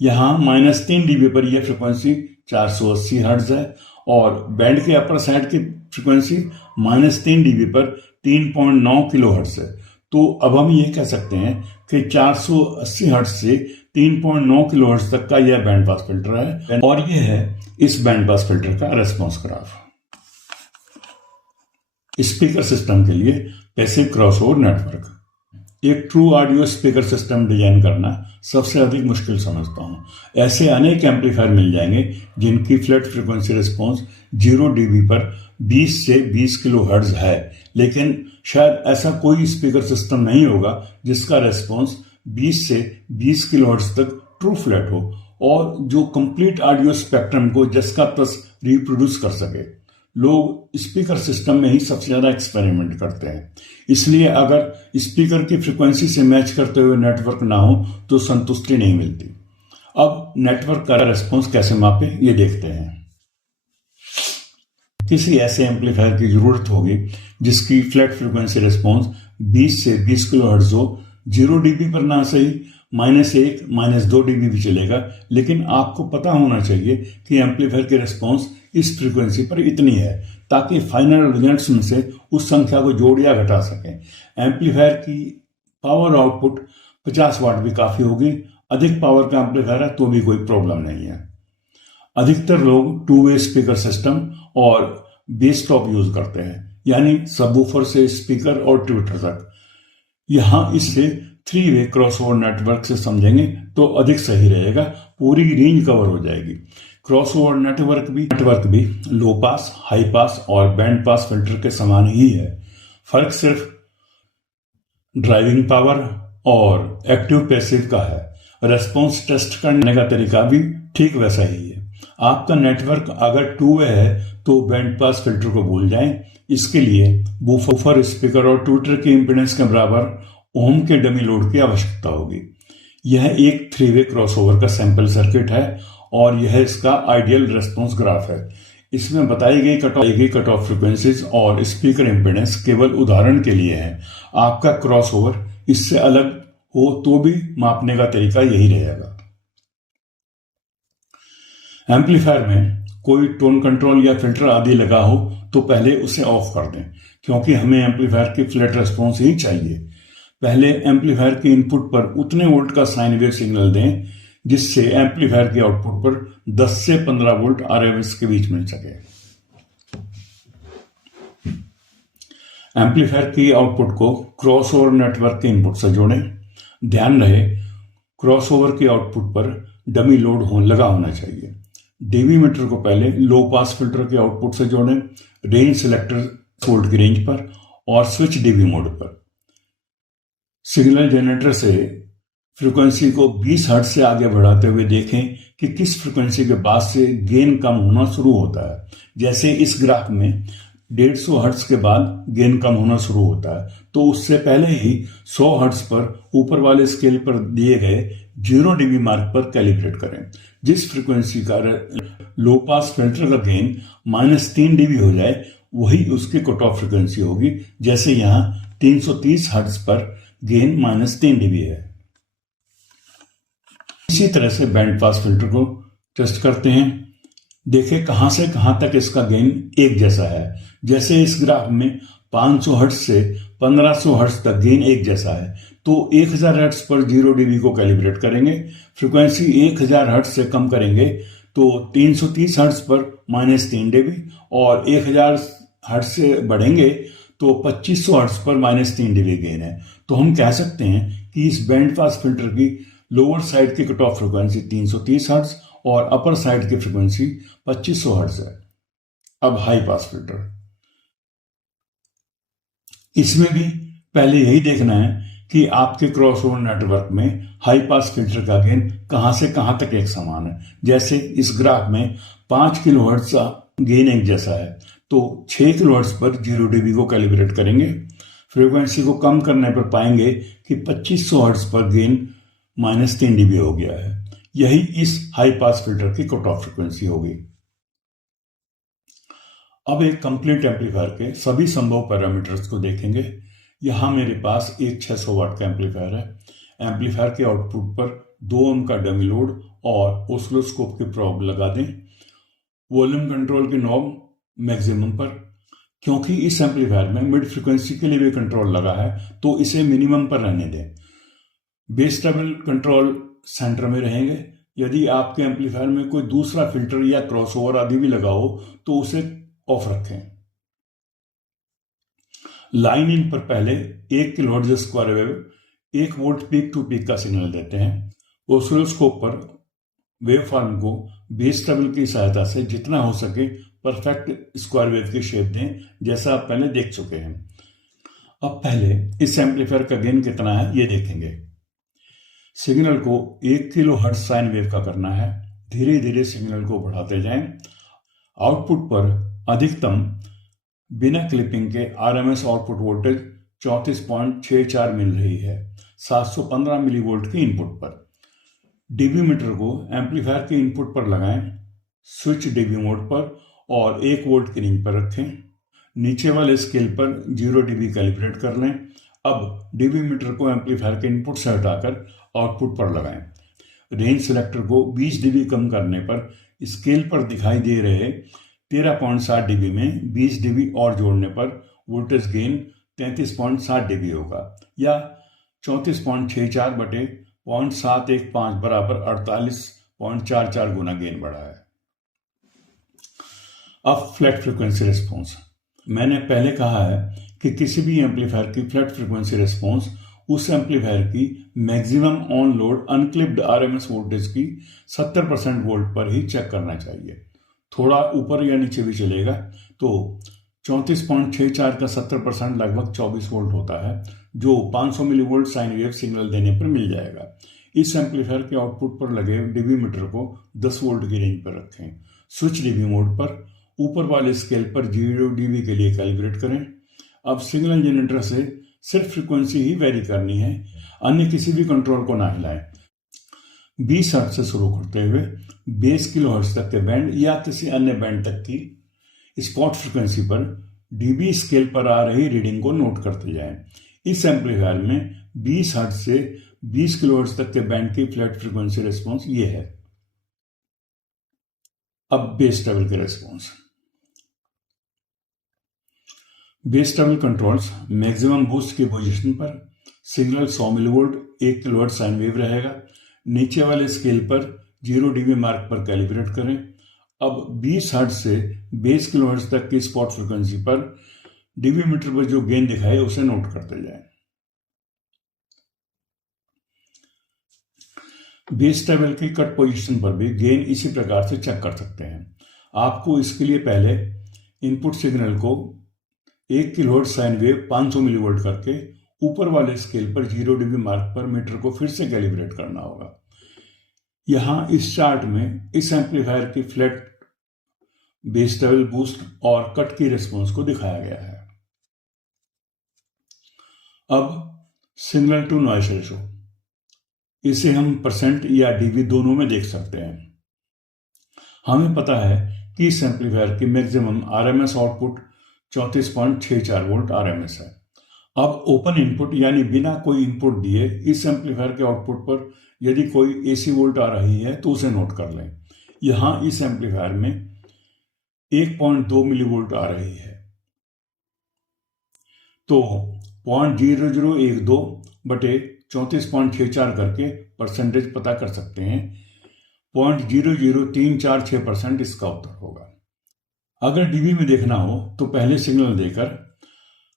यहाँ -3 dB पर यह फ्रीक्वेंसी 480 हर्ट्ज है और बैंड के अपर साइड की फ्रीक्वेंसी -3 dB पर 3.9 किलो हर्ट्ज है। तो अब हम ये कह सकते हैं कि 480 हर्ट्ज से 3.9 किलो हर्ट्ज तक का यह बैंड पास फिल्टर है और यह है इस बैंड पास फिल्टर का रेस्पॉन्स ग्राफ। स्पीकर सिस्टम के लिए पैसिव क्रॉसओवर नेटवर्क, एक true audio speaker system design करना सबसे अधिक मुश्किल समझता हूं। ऐसे अनेक एम्पलीफायर मिल जाएंगे जिनकी फ्लैट फ्रीक्वेंसी रिस्पॉन्स 0 dB पर 20 से 20 किलो हर्ट्ज है, लेकिन शायद ऐसा कोई स्पीकर सिस्टम नहीं होगा जिसका रेस्पॉन्स 20 से 20 किलो हर्ट्ज तक ट्रू फ्लैट हो और जो कंप्लीट ऑडियो स्पेक्ट्रम को जिसका तस रिप्रोड्यूस कर सके। लोग स्पीकर सिस्टम में ही सबसे ज्यादा एक्सपेरिमेंट करते हैं, इसलिए अगर स्पीकर की फ्रीक्वेंसी से मैच करते हुए नेटवर्क ना हो तो संतुष्टि नहीं मिलती। अब नेटवर्क का रेस्पॉन्स कैसे मापे ये देखते हैं। किसी ऐसे एम्पलीफायर की जरूरत होगी जिसकी फ्लैट फ्रीक्वेंसी रेस्पॉन्स 20 से 20 किलो हर्ट्ज हो। 0 dB पर ना सही -1 -2 dB भी चलेगा, लेकिन आपको पता होना चाहिए कि एम्पलीफायर की रेस्पॉन्स इस फ्रीक्वेंसी पर इतनी है ताकि फाइनल रिजल्ट्स में से उस संख्या को जोड़ या घटा सकें। एम्पलीफायर की पावर आउटपुट 50 वाट भी काफ़ी होगी। अधिक पावर का एम्पलीफायर है तो भी कोई प्रॉब्लम नहीं है। अधिकतर लोग टू वे स्पीकर सिस्टम और बेस टॉप यूज करते हैं, यानी सबवूफर से स्पीकर और ट्विटर तक। यहां इसे 3 वे क्रॉसओवर नेटवर्क से समझेंगे तो अधिक सही रहेगा, पूरी रेंज कवर हो जाएगी। क्रॉसओवर नेटवर्क भी लो पास, हाई पास और बैंड पास फिल्टर के समान ही है। फर्क सिर्फ ड्राइविंग पावर और एक्टिव पैसिव का है। रेस्पॉन्स टेस्ट करने का तरीका भी ठीक वैसा ही है। आपका नेटवर्क अगर टू वे है तो बैंड पास फिल्टर को भूल जाएं। इसके लिए बूफर, स्पीकर और ट्विटर की इंपीडेंस के बराबर ओम के डमी लोड की आवश्यकता होगी। यह एक 3 वे क्रॉसओवर का सैंपल सर्किट है और यह इसका आइडियल रेस्पॉन्स ग्राफ है। इसमें बताई गई कट ऑफ फ्रीक्वेंसीज और स्पीकर इंपीडेंस केवल उदाहरण के लिए है। आपका क्रॉसओवर इससे अलग हो तो भी मापने का तरीका यही रहेगा। एम्पलीफायर में कोई टोन कंट्रोल या फिल्टर आदि लगा हो तो पहले उसे ऑफ कर दें, क्योंकि हमें एम्पलीफायर की फ्लैट रेस्पॉन्स ही चाहिए। पहले एम्पलीफायर के इनपुट पर उतने वोल्ट का साइन वेव सिग्नल दें जिससे एम्पलीफायर के आउटपुट पर 10 से 15 वोल्ट RMS के बीच मिल सके। एम्पलीफायर की आउटपुट को क्रॉसओवर नेटवर्क के इनपुट से जोड़ें। ध्यान रहे क्रॉसओवर के आउटपुट पर डमी लोड लगा होना चाहिए। डीबी मीटर को पहले लो पास फिल्टर के आउटपुट से जोड़ें, रेंज सिलेक्टर वोल्ट की रेंज पर और स्विच डीबी मोड पर। सिग्नल जनरेटर से फ्रीक्वेंसी को 20 हर्ट्ज से आगे बढ़ाते हुए देखें कि किस फ्रीक्वेंसी के बाद से गेन कम होना शुरू होता है। जैसे इस ग्राफ में 150 हर्ट्ज के बाद गेन कम होना शुरू होता है, तो उससे पहले ही 100 हर्ट्ज पर ऊपर वाले स्केल पर दिए गए 0 dB मार्क पर कैलिब्रेट करें। जिस फ्रीक्वेंसी का लो पास फिल्टर का गेन -3 dB हो जाए वही उसकी कट ऑफ फ्रीक्वेंसी होगी। जैसे यहाँ 330 हर्ट्ज पर गेन -3 dB है। इसी तरह से बैंड पास फिल्टर को टेस्ट करते हैं। देखें कहां से कहां तक इसका गेन एक जैसा है। जैसे इस ग्राफ में 500 हर्ट्ज से 1500 हर्ट्ज तक गेन एक जैसा है, तो 1000 हर्ट्ज पर 0 dB को कैलिब्रेट करेंगे। फ्रीक्वेंसी 1000 हर्ट्ज से कम करेंगे तो 330 हर्ट्ज पर -3 dB और 1000 हर्ट्ज से बढ़ेंगे तो 2500 हर्ट्ज पर -3 dB गेन है। तो हम कह सकते हैं कि इस बैंड पास फिल्टर की लोअर साइड की कट ऑफ फ्रीक्वेंसी 330 हर्ट्ज और अपर साइड की फ्रीक्वेंसी 2500 हर्ट्ज है। अब हाई पास फिल्टर, इसमें भी पहले यही देखना है कि आपके क्रॉसओवर नेटवर्क में हाई पास फिल्टर का गेन कहां से कहां तक एक समान है। जैसे इस ग्राफ में 5 किलोहर्ट्ज का गेन एक जैसा है, तो 6 किलोहर्ट्ज पर 0 dB को कैलिब्रेट करेंगे। फ्रीक्वेंसी को कम करने पर पाएंगे कि 2500 हर्ट्ज पर गेन -3 dB हो गया है। यही इस हाई पास फिल्टर की कट ऑफ फ्रीक्वेंसी होगी। अब एक कंप्लीट एम्पलीफायर के सभी संभव पैरामीटर्स को देखेंगे। यहां मेरे पास एक 600 वाट का एम्पलीफायर है। एम्पलीफायर के आउटपुट पर 2 ओम का डमी लोड और ऑसिलोस्कोप की प्रोब लगा दें। वॉल्यूम कंट्रोल की नॉब मैक्सिमम पर, क्योंकि इस एम्पलीफायर में मिड फ्रीक्वेंसी के लिए भी कंट्रोल लगा है तो इसे मिनिमम पर रहने दें। बेस टेबल कंट्रोल सेंटर में रहेंगे। यदि आपके एम्पलीफायर में कोई दूसरा फिल्टर या क्रॉसओवर आदि भी लगा हो तो उसे ऑफ रखें। लाइन इन पर पहले 1 kilohertz square wave 1 volt peak to peak का सिग्नल देते हैं। ऑसिलोस्कोप पर वेव फॉर्म को बेस टेबल की सहायता से जितना हो सके परफेक्ट स्क्वायर वेव की शेप दें, जैसा आप पहले देख चुके हैं। अब पहले इस एम्पलीफायर का गेन कितना है ये देखेंगे। सिग्नल को 1 किलोहर्ट्ज साइन वेव का करना है। धीरे धीरे सिग्नल को बढ़ाते जाएं। आउटपुट पर अधिकतम बिना क्लिपिंग के RMS आउटपुट वोल्टेज 34.64 मिल रही है 715 मिलीवोल्ट की इनपुट पर। डीबी मीटर को एम्पलीफायर के इनपुट पर लगाएं, स्विच डीबी मोड पर और 1 वोल्ट की रेंज पर रखें। नीचे वाले स्केल पर 0 dB कैलिब्रेट कर लें। अब डीबी मीटर को एम्पलीफायर के इनपुट से हटाकर आउटपुट पर लगाएं। रेंज सिलेक्टर को 20 dB कम करने पर स्केल पर दिखाई दे रहे 13.7 dB में 20 dB और जोड़ने पर वोल्टेज गेन 33.7 dB होगा या 34.64 बटे 0.715 बराबर 48.44 गुना गेन बढ़ा है। अब फ्लैट फ्रीक्वेंसी रिस्पॉन्स। मैंने पहले कहा है कि किसी भी एम्पलीफायर की फ्लैट फ्रीक्वेंसी रिस्पॉन्स उस एम्पलीफायर की maximum on load unclipped RMS voltage की 70% वोल्ट पर ही चेक करना चाहिए। थोड़ा ऊपर या नीचे भी चलेगा। तो 34.64 का 70% लगभग 24 वोल्ट होता है, जो 500 मिलीवोल्ट साइन वेव सिग्नल देने पर मिल जाएगा। इस एम्पलीफायर के आउटपुट पर लगे डीबी मीटर को 10 वोल्ट की रेंज पर रखें। स्विच डीबी मोड पर ऊपर वाले स्केल पर 0 dB के लिए कैलिब्रेट करें। अब सिग्नल जनरेटर से सिर्फ फ्रीक्वेंसी ही वेरी करनी है, अन्य किसी भी कंट्रोल को ना हिलाएं। 20 हर्ट्ज से शुरू करते हुए 20 किलोहर्ट्ज तक के बैंड या किसी अन्य बैंड तक की स्पॉट फ्रीक्वेंसी पर डीबी स्केल पर आ रही रीडिंग को नोट करते जाएं। इस एम्पलीफायर में 20 हर्ट्ज से 20 किलोहर्ट्ज तक के बैंड की फ्लैट फ्रीक्वेंसी रिस्पॉन्स ये है। अब बेस टेबल के response. Base table controls maximum boost की पोजीशन पर signal 100 millivolt 1 kilohertz sine wave रहेगा। नीचे वाले स्केल पर 0 dB मार्क पर कैलिब्रेट करें। अब 20 हर्ट्ज से 20 किलोहर्ट्ज तक की स्पॉट फ्रीक्वेंसी पर डीबी मीटर पर जो गेन दिखाए उसे नोट करते जाएं। बेस टेबल की कट पोजीशन पर भी गेन इसी प्रकार से चेक कर सकते हैं। आपको इसके लिए पहले इनपुट सिग्नल को 1 किलोहर्ट्ज साइन वेव 500 मिलीवोल्ट करके ऊपर वाले स्केल पर 0 dB मार्क पर मीटर को फिर से कैलिब्रेट करना होगा। यहां इस चार्ट में इस एम्पलीफायर की फ्लैट बेस टेबल बूस्ट और कट की रिस्पॉन्स को दिखाया गया है। अब सिग्नल टू नॉइस रेशो, इसे हम परसेंट या डीबी दोनों में देख सकते हैं। हमें पता है कि इस एम्पलीफायर की maximum RMS output 34.64 volt RMS है। अब ओपन इनपुट यानी बिना कोई इनपुट दिए इस एम्पलीफायर के आउटपुट पर यदि कोई एसी वोल्ट आ रही है तो उसे नोट कर लें। यहां इस एम्पलीफायर में 1.2 मिलीवोल्ट आ रही है, तो 0.0012 बटे 34.64 करके परसेंटेज पता कर सकते हैं। 0.00346% इसका उत्तर होगा। अगर डीबी में देखना हो तो पहले सिग्नल देकर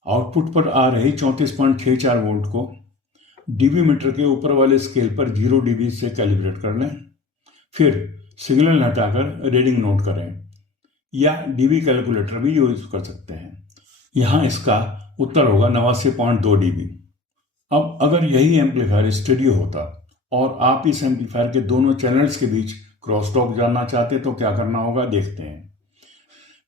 आउटपुट पर आ रही 34.64 वोल्ट को डीबी मीटर के ऊपर वाले स्केल पर 0 dB से कैलिब्रेट कर लें। फिर सिग्नल हटाकर रीडिंग नोट करें या डीबी कैलकुलेटर भी यूज कर सकते हैं। यहाँ इसका उत्तर होगा 89.2 dB। अब अगर यही एम्पलीफायर स्टूडियो होता और आप इस एम्पलीफायर के दोनों चैनल्स के बीच क्रॉस टॉक जानना चाहते तो क्या करना होगा, देखते हैं।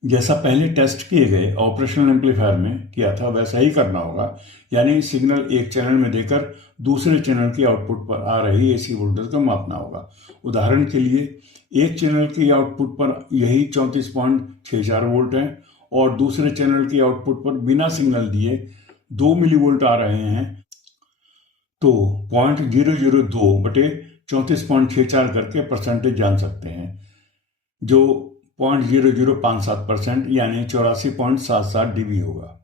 जैसा पहले टेस्ट किए गए ऑपरेशनल एम्पलीफायर में किया था वैसा ही करना होगा, यानी सिग्नल एक चैनल में देकर दूसरे चैनल की आउटपुट पर आ रही एसी वोल्टेज को मापना होगा। उदाहरण के लिए एक चैनल की आउटपुट पर यही 34.64 वोल्ट है और दूसरे चैनल की आउटपुट पर बिना सिग्नल दिए 2 मिलीवोल्ट आ रहे हैं, तो 0.002 बटे 34.64 करके परसेंटेज जान सकते हैं, जो 0.0057% यानी 84.77 dB होगा।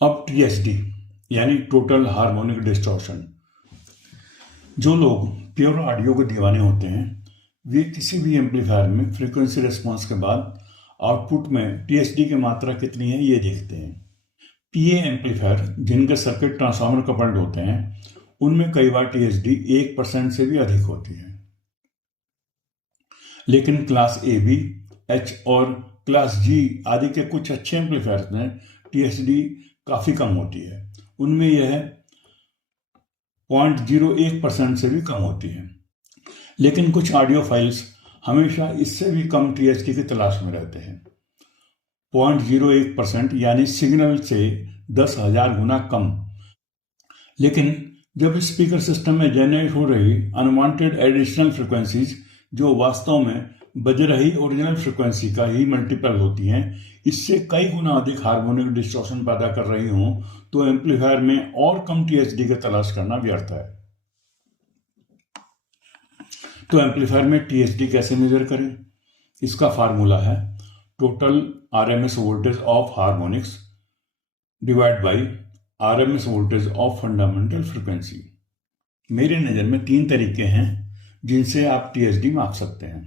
अब टीएसडी यानी टोटल हार्मोनिक डिस्टॉर्शन। जो लोग प्योर ऑडियो के दीवाने होते हैं वे किसी भी एम्पलीफायर में फ्रीक्वेंसी रिस्पॉन्स के बाद आउटपुट में टीएसडी की मात्रा कितनी है ये देखते हैं। पीए एम्पलीफायर जिनके सर्किट ट्रांसफार्मर कपल्ड होते हैं उनमें कई बार टीएसडी 1% से भी अधिक होती है, लेकिन क्लास ए बी एच और क्लास जी आदि के कुछ अच्छे एम्पलीफायर्स में टीएसडी काफ़ी कम होती है। उनमें यह 0.01% से भी कम होती है, लेकिन कुछ ऑडियो फाइल्स हमेशा इससे भी कम टीएसडी की तलाश में रहते हैं। 0.01% यानी सिग्नल से 10,000 गुना कम। लेकिन जब स्पीकर सिस्टम में जनरेट हो रही अनवांटेड एडिशनल फ्रिक्वेंसीज जो वास्तव में बज रही ओरिजिनल फ्रिक्वेंसी का ही मल्टीपल होती हैं, इससे कई गुना अधिक हार्मोनिक डिस्टॉर्शन पैदा कर रही हों, तो एम्पलीफायर में और कम टीएसडी का तलाश करना व्यर्थ है। तो एम्पलीफायर में टीएसडी कैसे मेजर करें? इसका फार्मूला है total RMS voltage of harmonics divide by RMS voltage of fundamental frequency. मेरे नज़र में 3 तरीके हैं जिनसे आप TSD माप सकते हैं।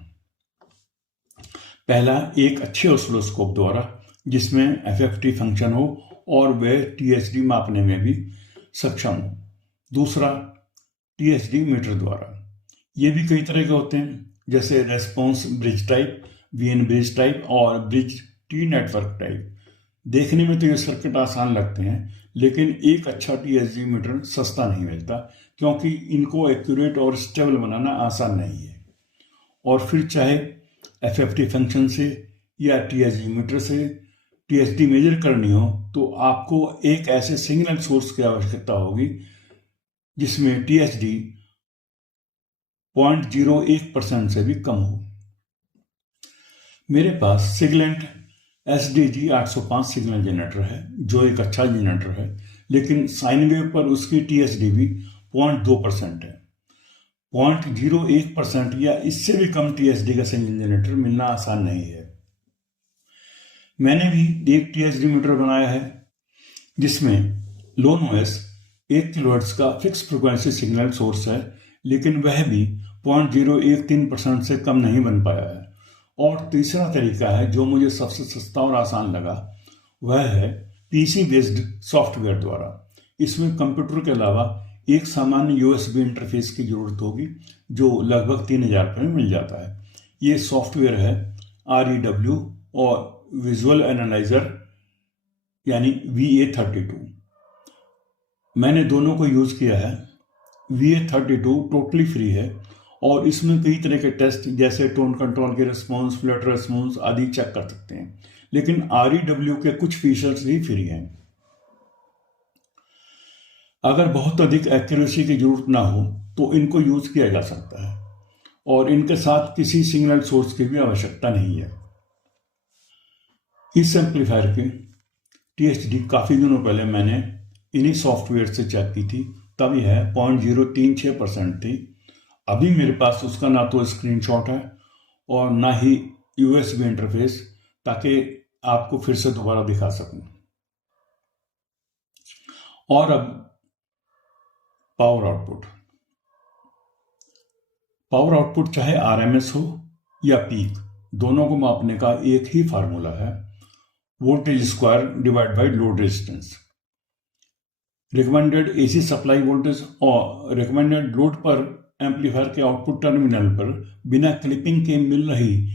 पहला, एक अच्छे ऑसिलोस्कोप द्वारा जिसमें FFT फंक्शन हो और वह TSD मापने में भी सक्षम हो। दूसरा, TSD मीटर द्वारा। ये भी कई तरह के होते हैं, जैसे response bridge type, Wien bridge type और ब्रिज टी नेटवर्क टाइप। देखने में तो ये सर्किट आसान लगते हैं, लेकिन एक अच्छा TSD मीटर सस्ता नहीं मिलता, क्योंकि इनको एक्यूरेट और स्टेबल बनाना आसान नहीं है। और फिर चाहे FFT फंक्शन से या TSD मीटर से TSD मेजर करनी हो, तो आपको एक ऐसे सिग्नल सोर्स की आवश्यकता होगी जिसमें TSD 0.01% से भी कम हो। मेरे पास सिगलेंट SDG 805 सिग्नल जनरेटर है, जो एक अच्छा जनरेटर है, लेकिन साइन वेव पर उसकी TSD भी 0.2% है। 0.01% या इससे भी कम TSD का सिग्नल जनरेटर मिलना आसान नहीं है। मैंने भी एक TSD मीटर बनाया है जिसमें लो नॉइस 1 किलोहर्ट्ज का फिक्स फ्रिक्वेंसी सिग्नल सोर्स है, लेकिन वह भी 0.013% से कम नहीं बन पाया है। और तीसरा तरीका है जो मुझे सबसे सस्ता और आसान लगा, वह है PC बेस्ड सॉफ्टवेयर द्वारा। इसमें कंप्यूटर के अलावा एक सामान्य USB इंटरफेस की जरूरत होगी, जो लगभग 3000 रुपये में मिल जाता है। ये सॉफ्टवेयर है REW और विजुअल एनालाइजर यानी VA32। मैंने दोनों को यूज़ किया है। VA32 टोटली फ्री है और इसमें कई तरह के टेस्ट जैसे टोन कंट्रोल के रिस्पॉन्स, फ्लैट रिस्पॉन्स आदि चेक कर सकते हैं, लेकिन REW के कुछ फीचर्स ही फ्री हैं। अगर बहुत अधिक एक्यूरेसी की जरूरत ना हो तो इनको यूज किया जा सकता है और इनके साथ किसी सिग्नल सोर्स की भी आवश्यकता नहीं है। इस एम्पलीफायर की TSD काफ़ी दिनों पहले मैंने इन्हीं सॉफ्टवेयर से चेक की थी, तब यह 0.036% थी। अभी मेरे पास उसका ना तो स्क्रीनशॉट है और ना ही USB इंटरफेस, ताकि आपको फिर से दोबारा दिखा सकूं। और अब पावर आउटपुट चाहे RMS हो या पीक, दोनों को मापने का एक ही फार्मूला है, voltage square divide by load resistance. Recommended AC supply voltage और रिकमेंडेड लोड पर एम्पलीफायर के आउटपुट टर्मिनल पर बिना क्लिपिंग के मिल रही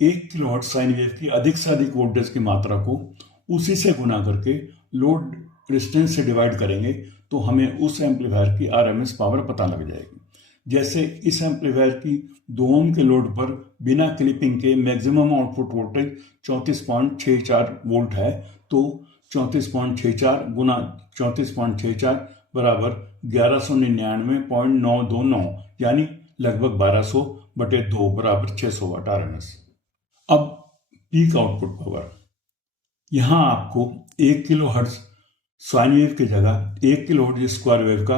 1 किलोहर्ट्ज साइन वेव की अधिक से अधिक वोल्टेज की मात्रा को उसी से गुना करके लोड रेजिस्टेंस से डिवाइड करेंगे तो हमें उस एम्पलीफायर की RMS पावर पता लग जाएगी। जैसे इस एम्पलीफायर की 2 ओम के लोड पर बिना क्लिपिंग के मैक्सिमम आउटपुट वोल्टेज 34.64 वोल्ट है, तो 34.64 गुना 34.64 बराबर 1199.929 यानी लगभग 1200/2 बराबर 600 वाट RMS। अब पीक आउटपुट पावर, यहां आपको 1 किलोहर्ट्ज साइन वेव की जगह 1 किलोहर्ट्ज स्क्वायर वेव का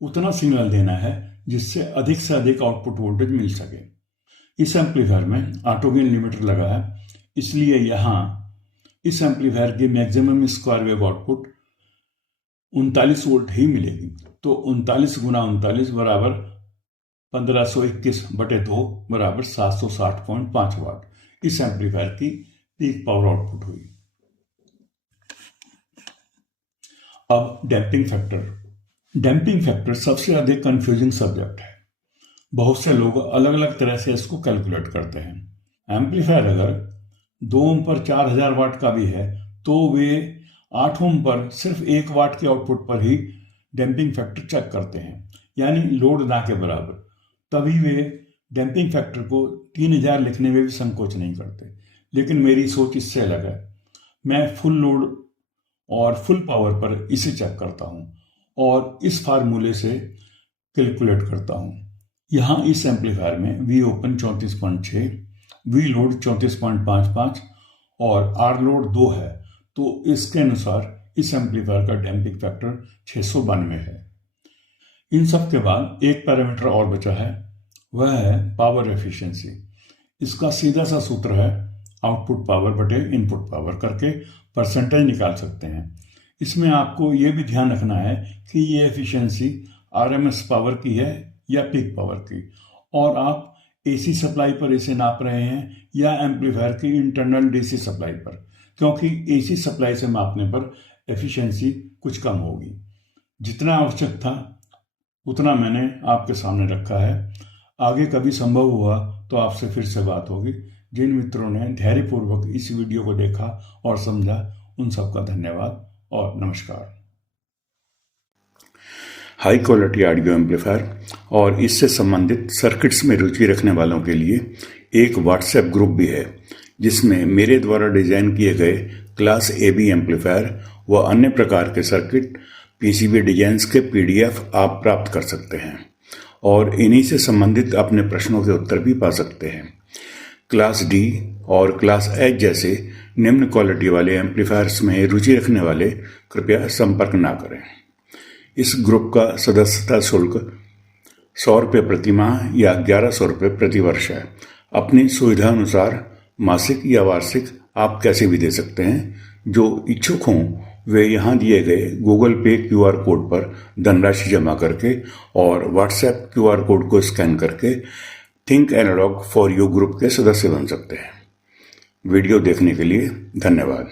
उतना सिग्नल देना है जिससे अधिक से अधिक आउटपुट वोल्टेज मिल सके। इस एम्पलीफायर में ऑटो गेन लिमिटर लगा है, इसलिए यहां इस एम्पलीफायर की maximum square wave output 39 volt ही मिलेगी। तो 39 गुना 39 बराबर 1521/2 बराबर 760.5 वाट इस एम्पलीफायर की पीक पावर आउटपुट हुई। अब डैम्पिंग फैक्टर सबसे अधिक कंफ्यूजिंग सब्जेक्ट है। बहुत से लोग अलग अलग तरह से इसको कैलकुलेट करते हैं। एम्पलीफायर अगर 2 ओम पर 4000 वाट का भी है तो वे 8 ओम पर सिर्फ 1 वाट के आउटपुट पर ही डैम्पिंग फैक्टर चेक करते हैं, यानी लोड ना के बराबर। तभी वे डैम्पिंग फैक्टर को 3000 लिखने में भी संकोच नहीं करते। लेकिन मेरी सोच इससे अलग है। मैं फुल लोड और फुल पावर पर इसे चेक करता हूं और इस फार्मूले से कैलकुलेट करता हूं। यहां इस एम्पलीफायर में V ओपन 34.6, V लोड 34.55 और R लोड 2 है, तो इसके अनुसार इस एम्पलीफायर का डैम्पिंग फैक्टर 692 है। इन सब के बाद एक पैरामीटर और बचा है, वह है पावर एफिशिएंसी। इसका सीधा सा सूत्र है आउटपुट पावर बटे इनपुट पावर करके परसेंटेज निकाल सकते हैं। इसमें आपको ये भी ध्यान रखना है कि ये एफिशिएंसी आरएमएस पावर की है या पीक पावर की, और आप एसी सप्लाई पर इसे नाप रहे हैं या एम्पलीफायर की इंटरनल डीसी सप्लाई पर, क्योंकि एसी सप्लाई से मापने पर एफिशिएंसी कुछ कम होगी। जितना आवश्यक था उतना मैंने आपके सामने रखा है। आगे कभी संभव हुआ तो आपसे फिर से बात होगी। जिन मित्रों ने धैर्यपूर्वक इस वीडियो को देखा और समझा, उन सबका धन्यवाद और नमस्कार। हाई क्वालिटी ऑडियो एम्पलीफायर और इससे संबंधित सर्किट्स में रुचि रखने वालों के लिए एक व्हाट्सएप ग्रुप भी है, जिसमें मेरे द्वारा डिजाइन किए गए क्लास AB एम्पलीफायर व अन्य प्रकार के सर्किट PCB डिजाइन्स के PDF आप प्राप्त कर सकते हैं और इन्हीं से संबंधित अपने प्रश्नों के उत्तर भी पा सकते हैं। क्लास D और क्लास H जैसे निम्न क्वालिटी वाले एम्पलीफायर्स में रुचि रखने वाले कृपया संपर्क ना करें। इस ग्रुप का सदस्यता शुल्क 100 रुपये प्रति माह या 1100 रुपये प्रति वर्ष है। अपनी सुविधा अनुसार मासिक या वार्षिक आप कैसे भी दे सकते हैं। जो इच्छुक हों वे यहाँ दिए गए गूगल पे QR कोड पर धनराशि जमा करके और व्हाट्सएप QR कोड को स्कैन करके think analog for you group के सदस्य बन सकते हैं। वीडियो देखने के लिए धन्यवाद।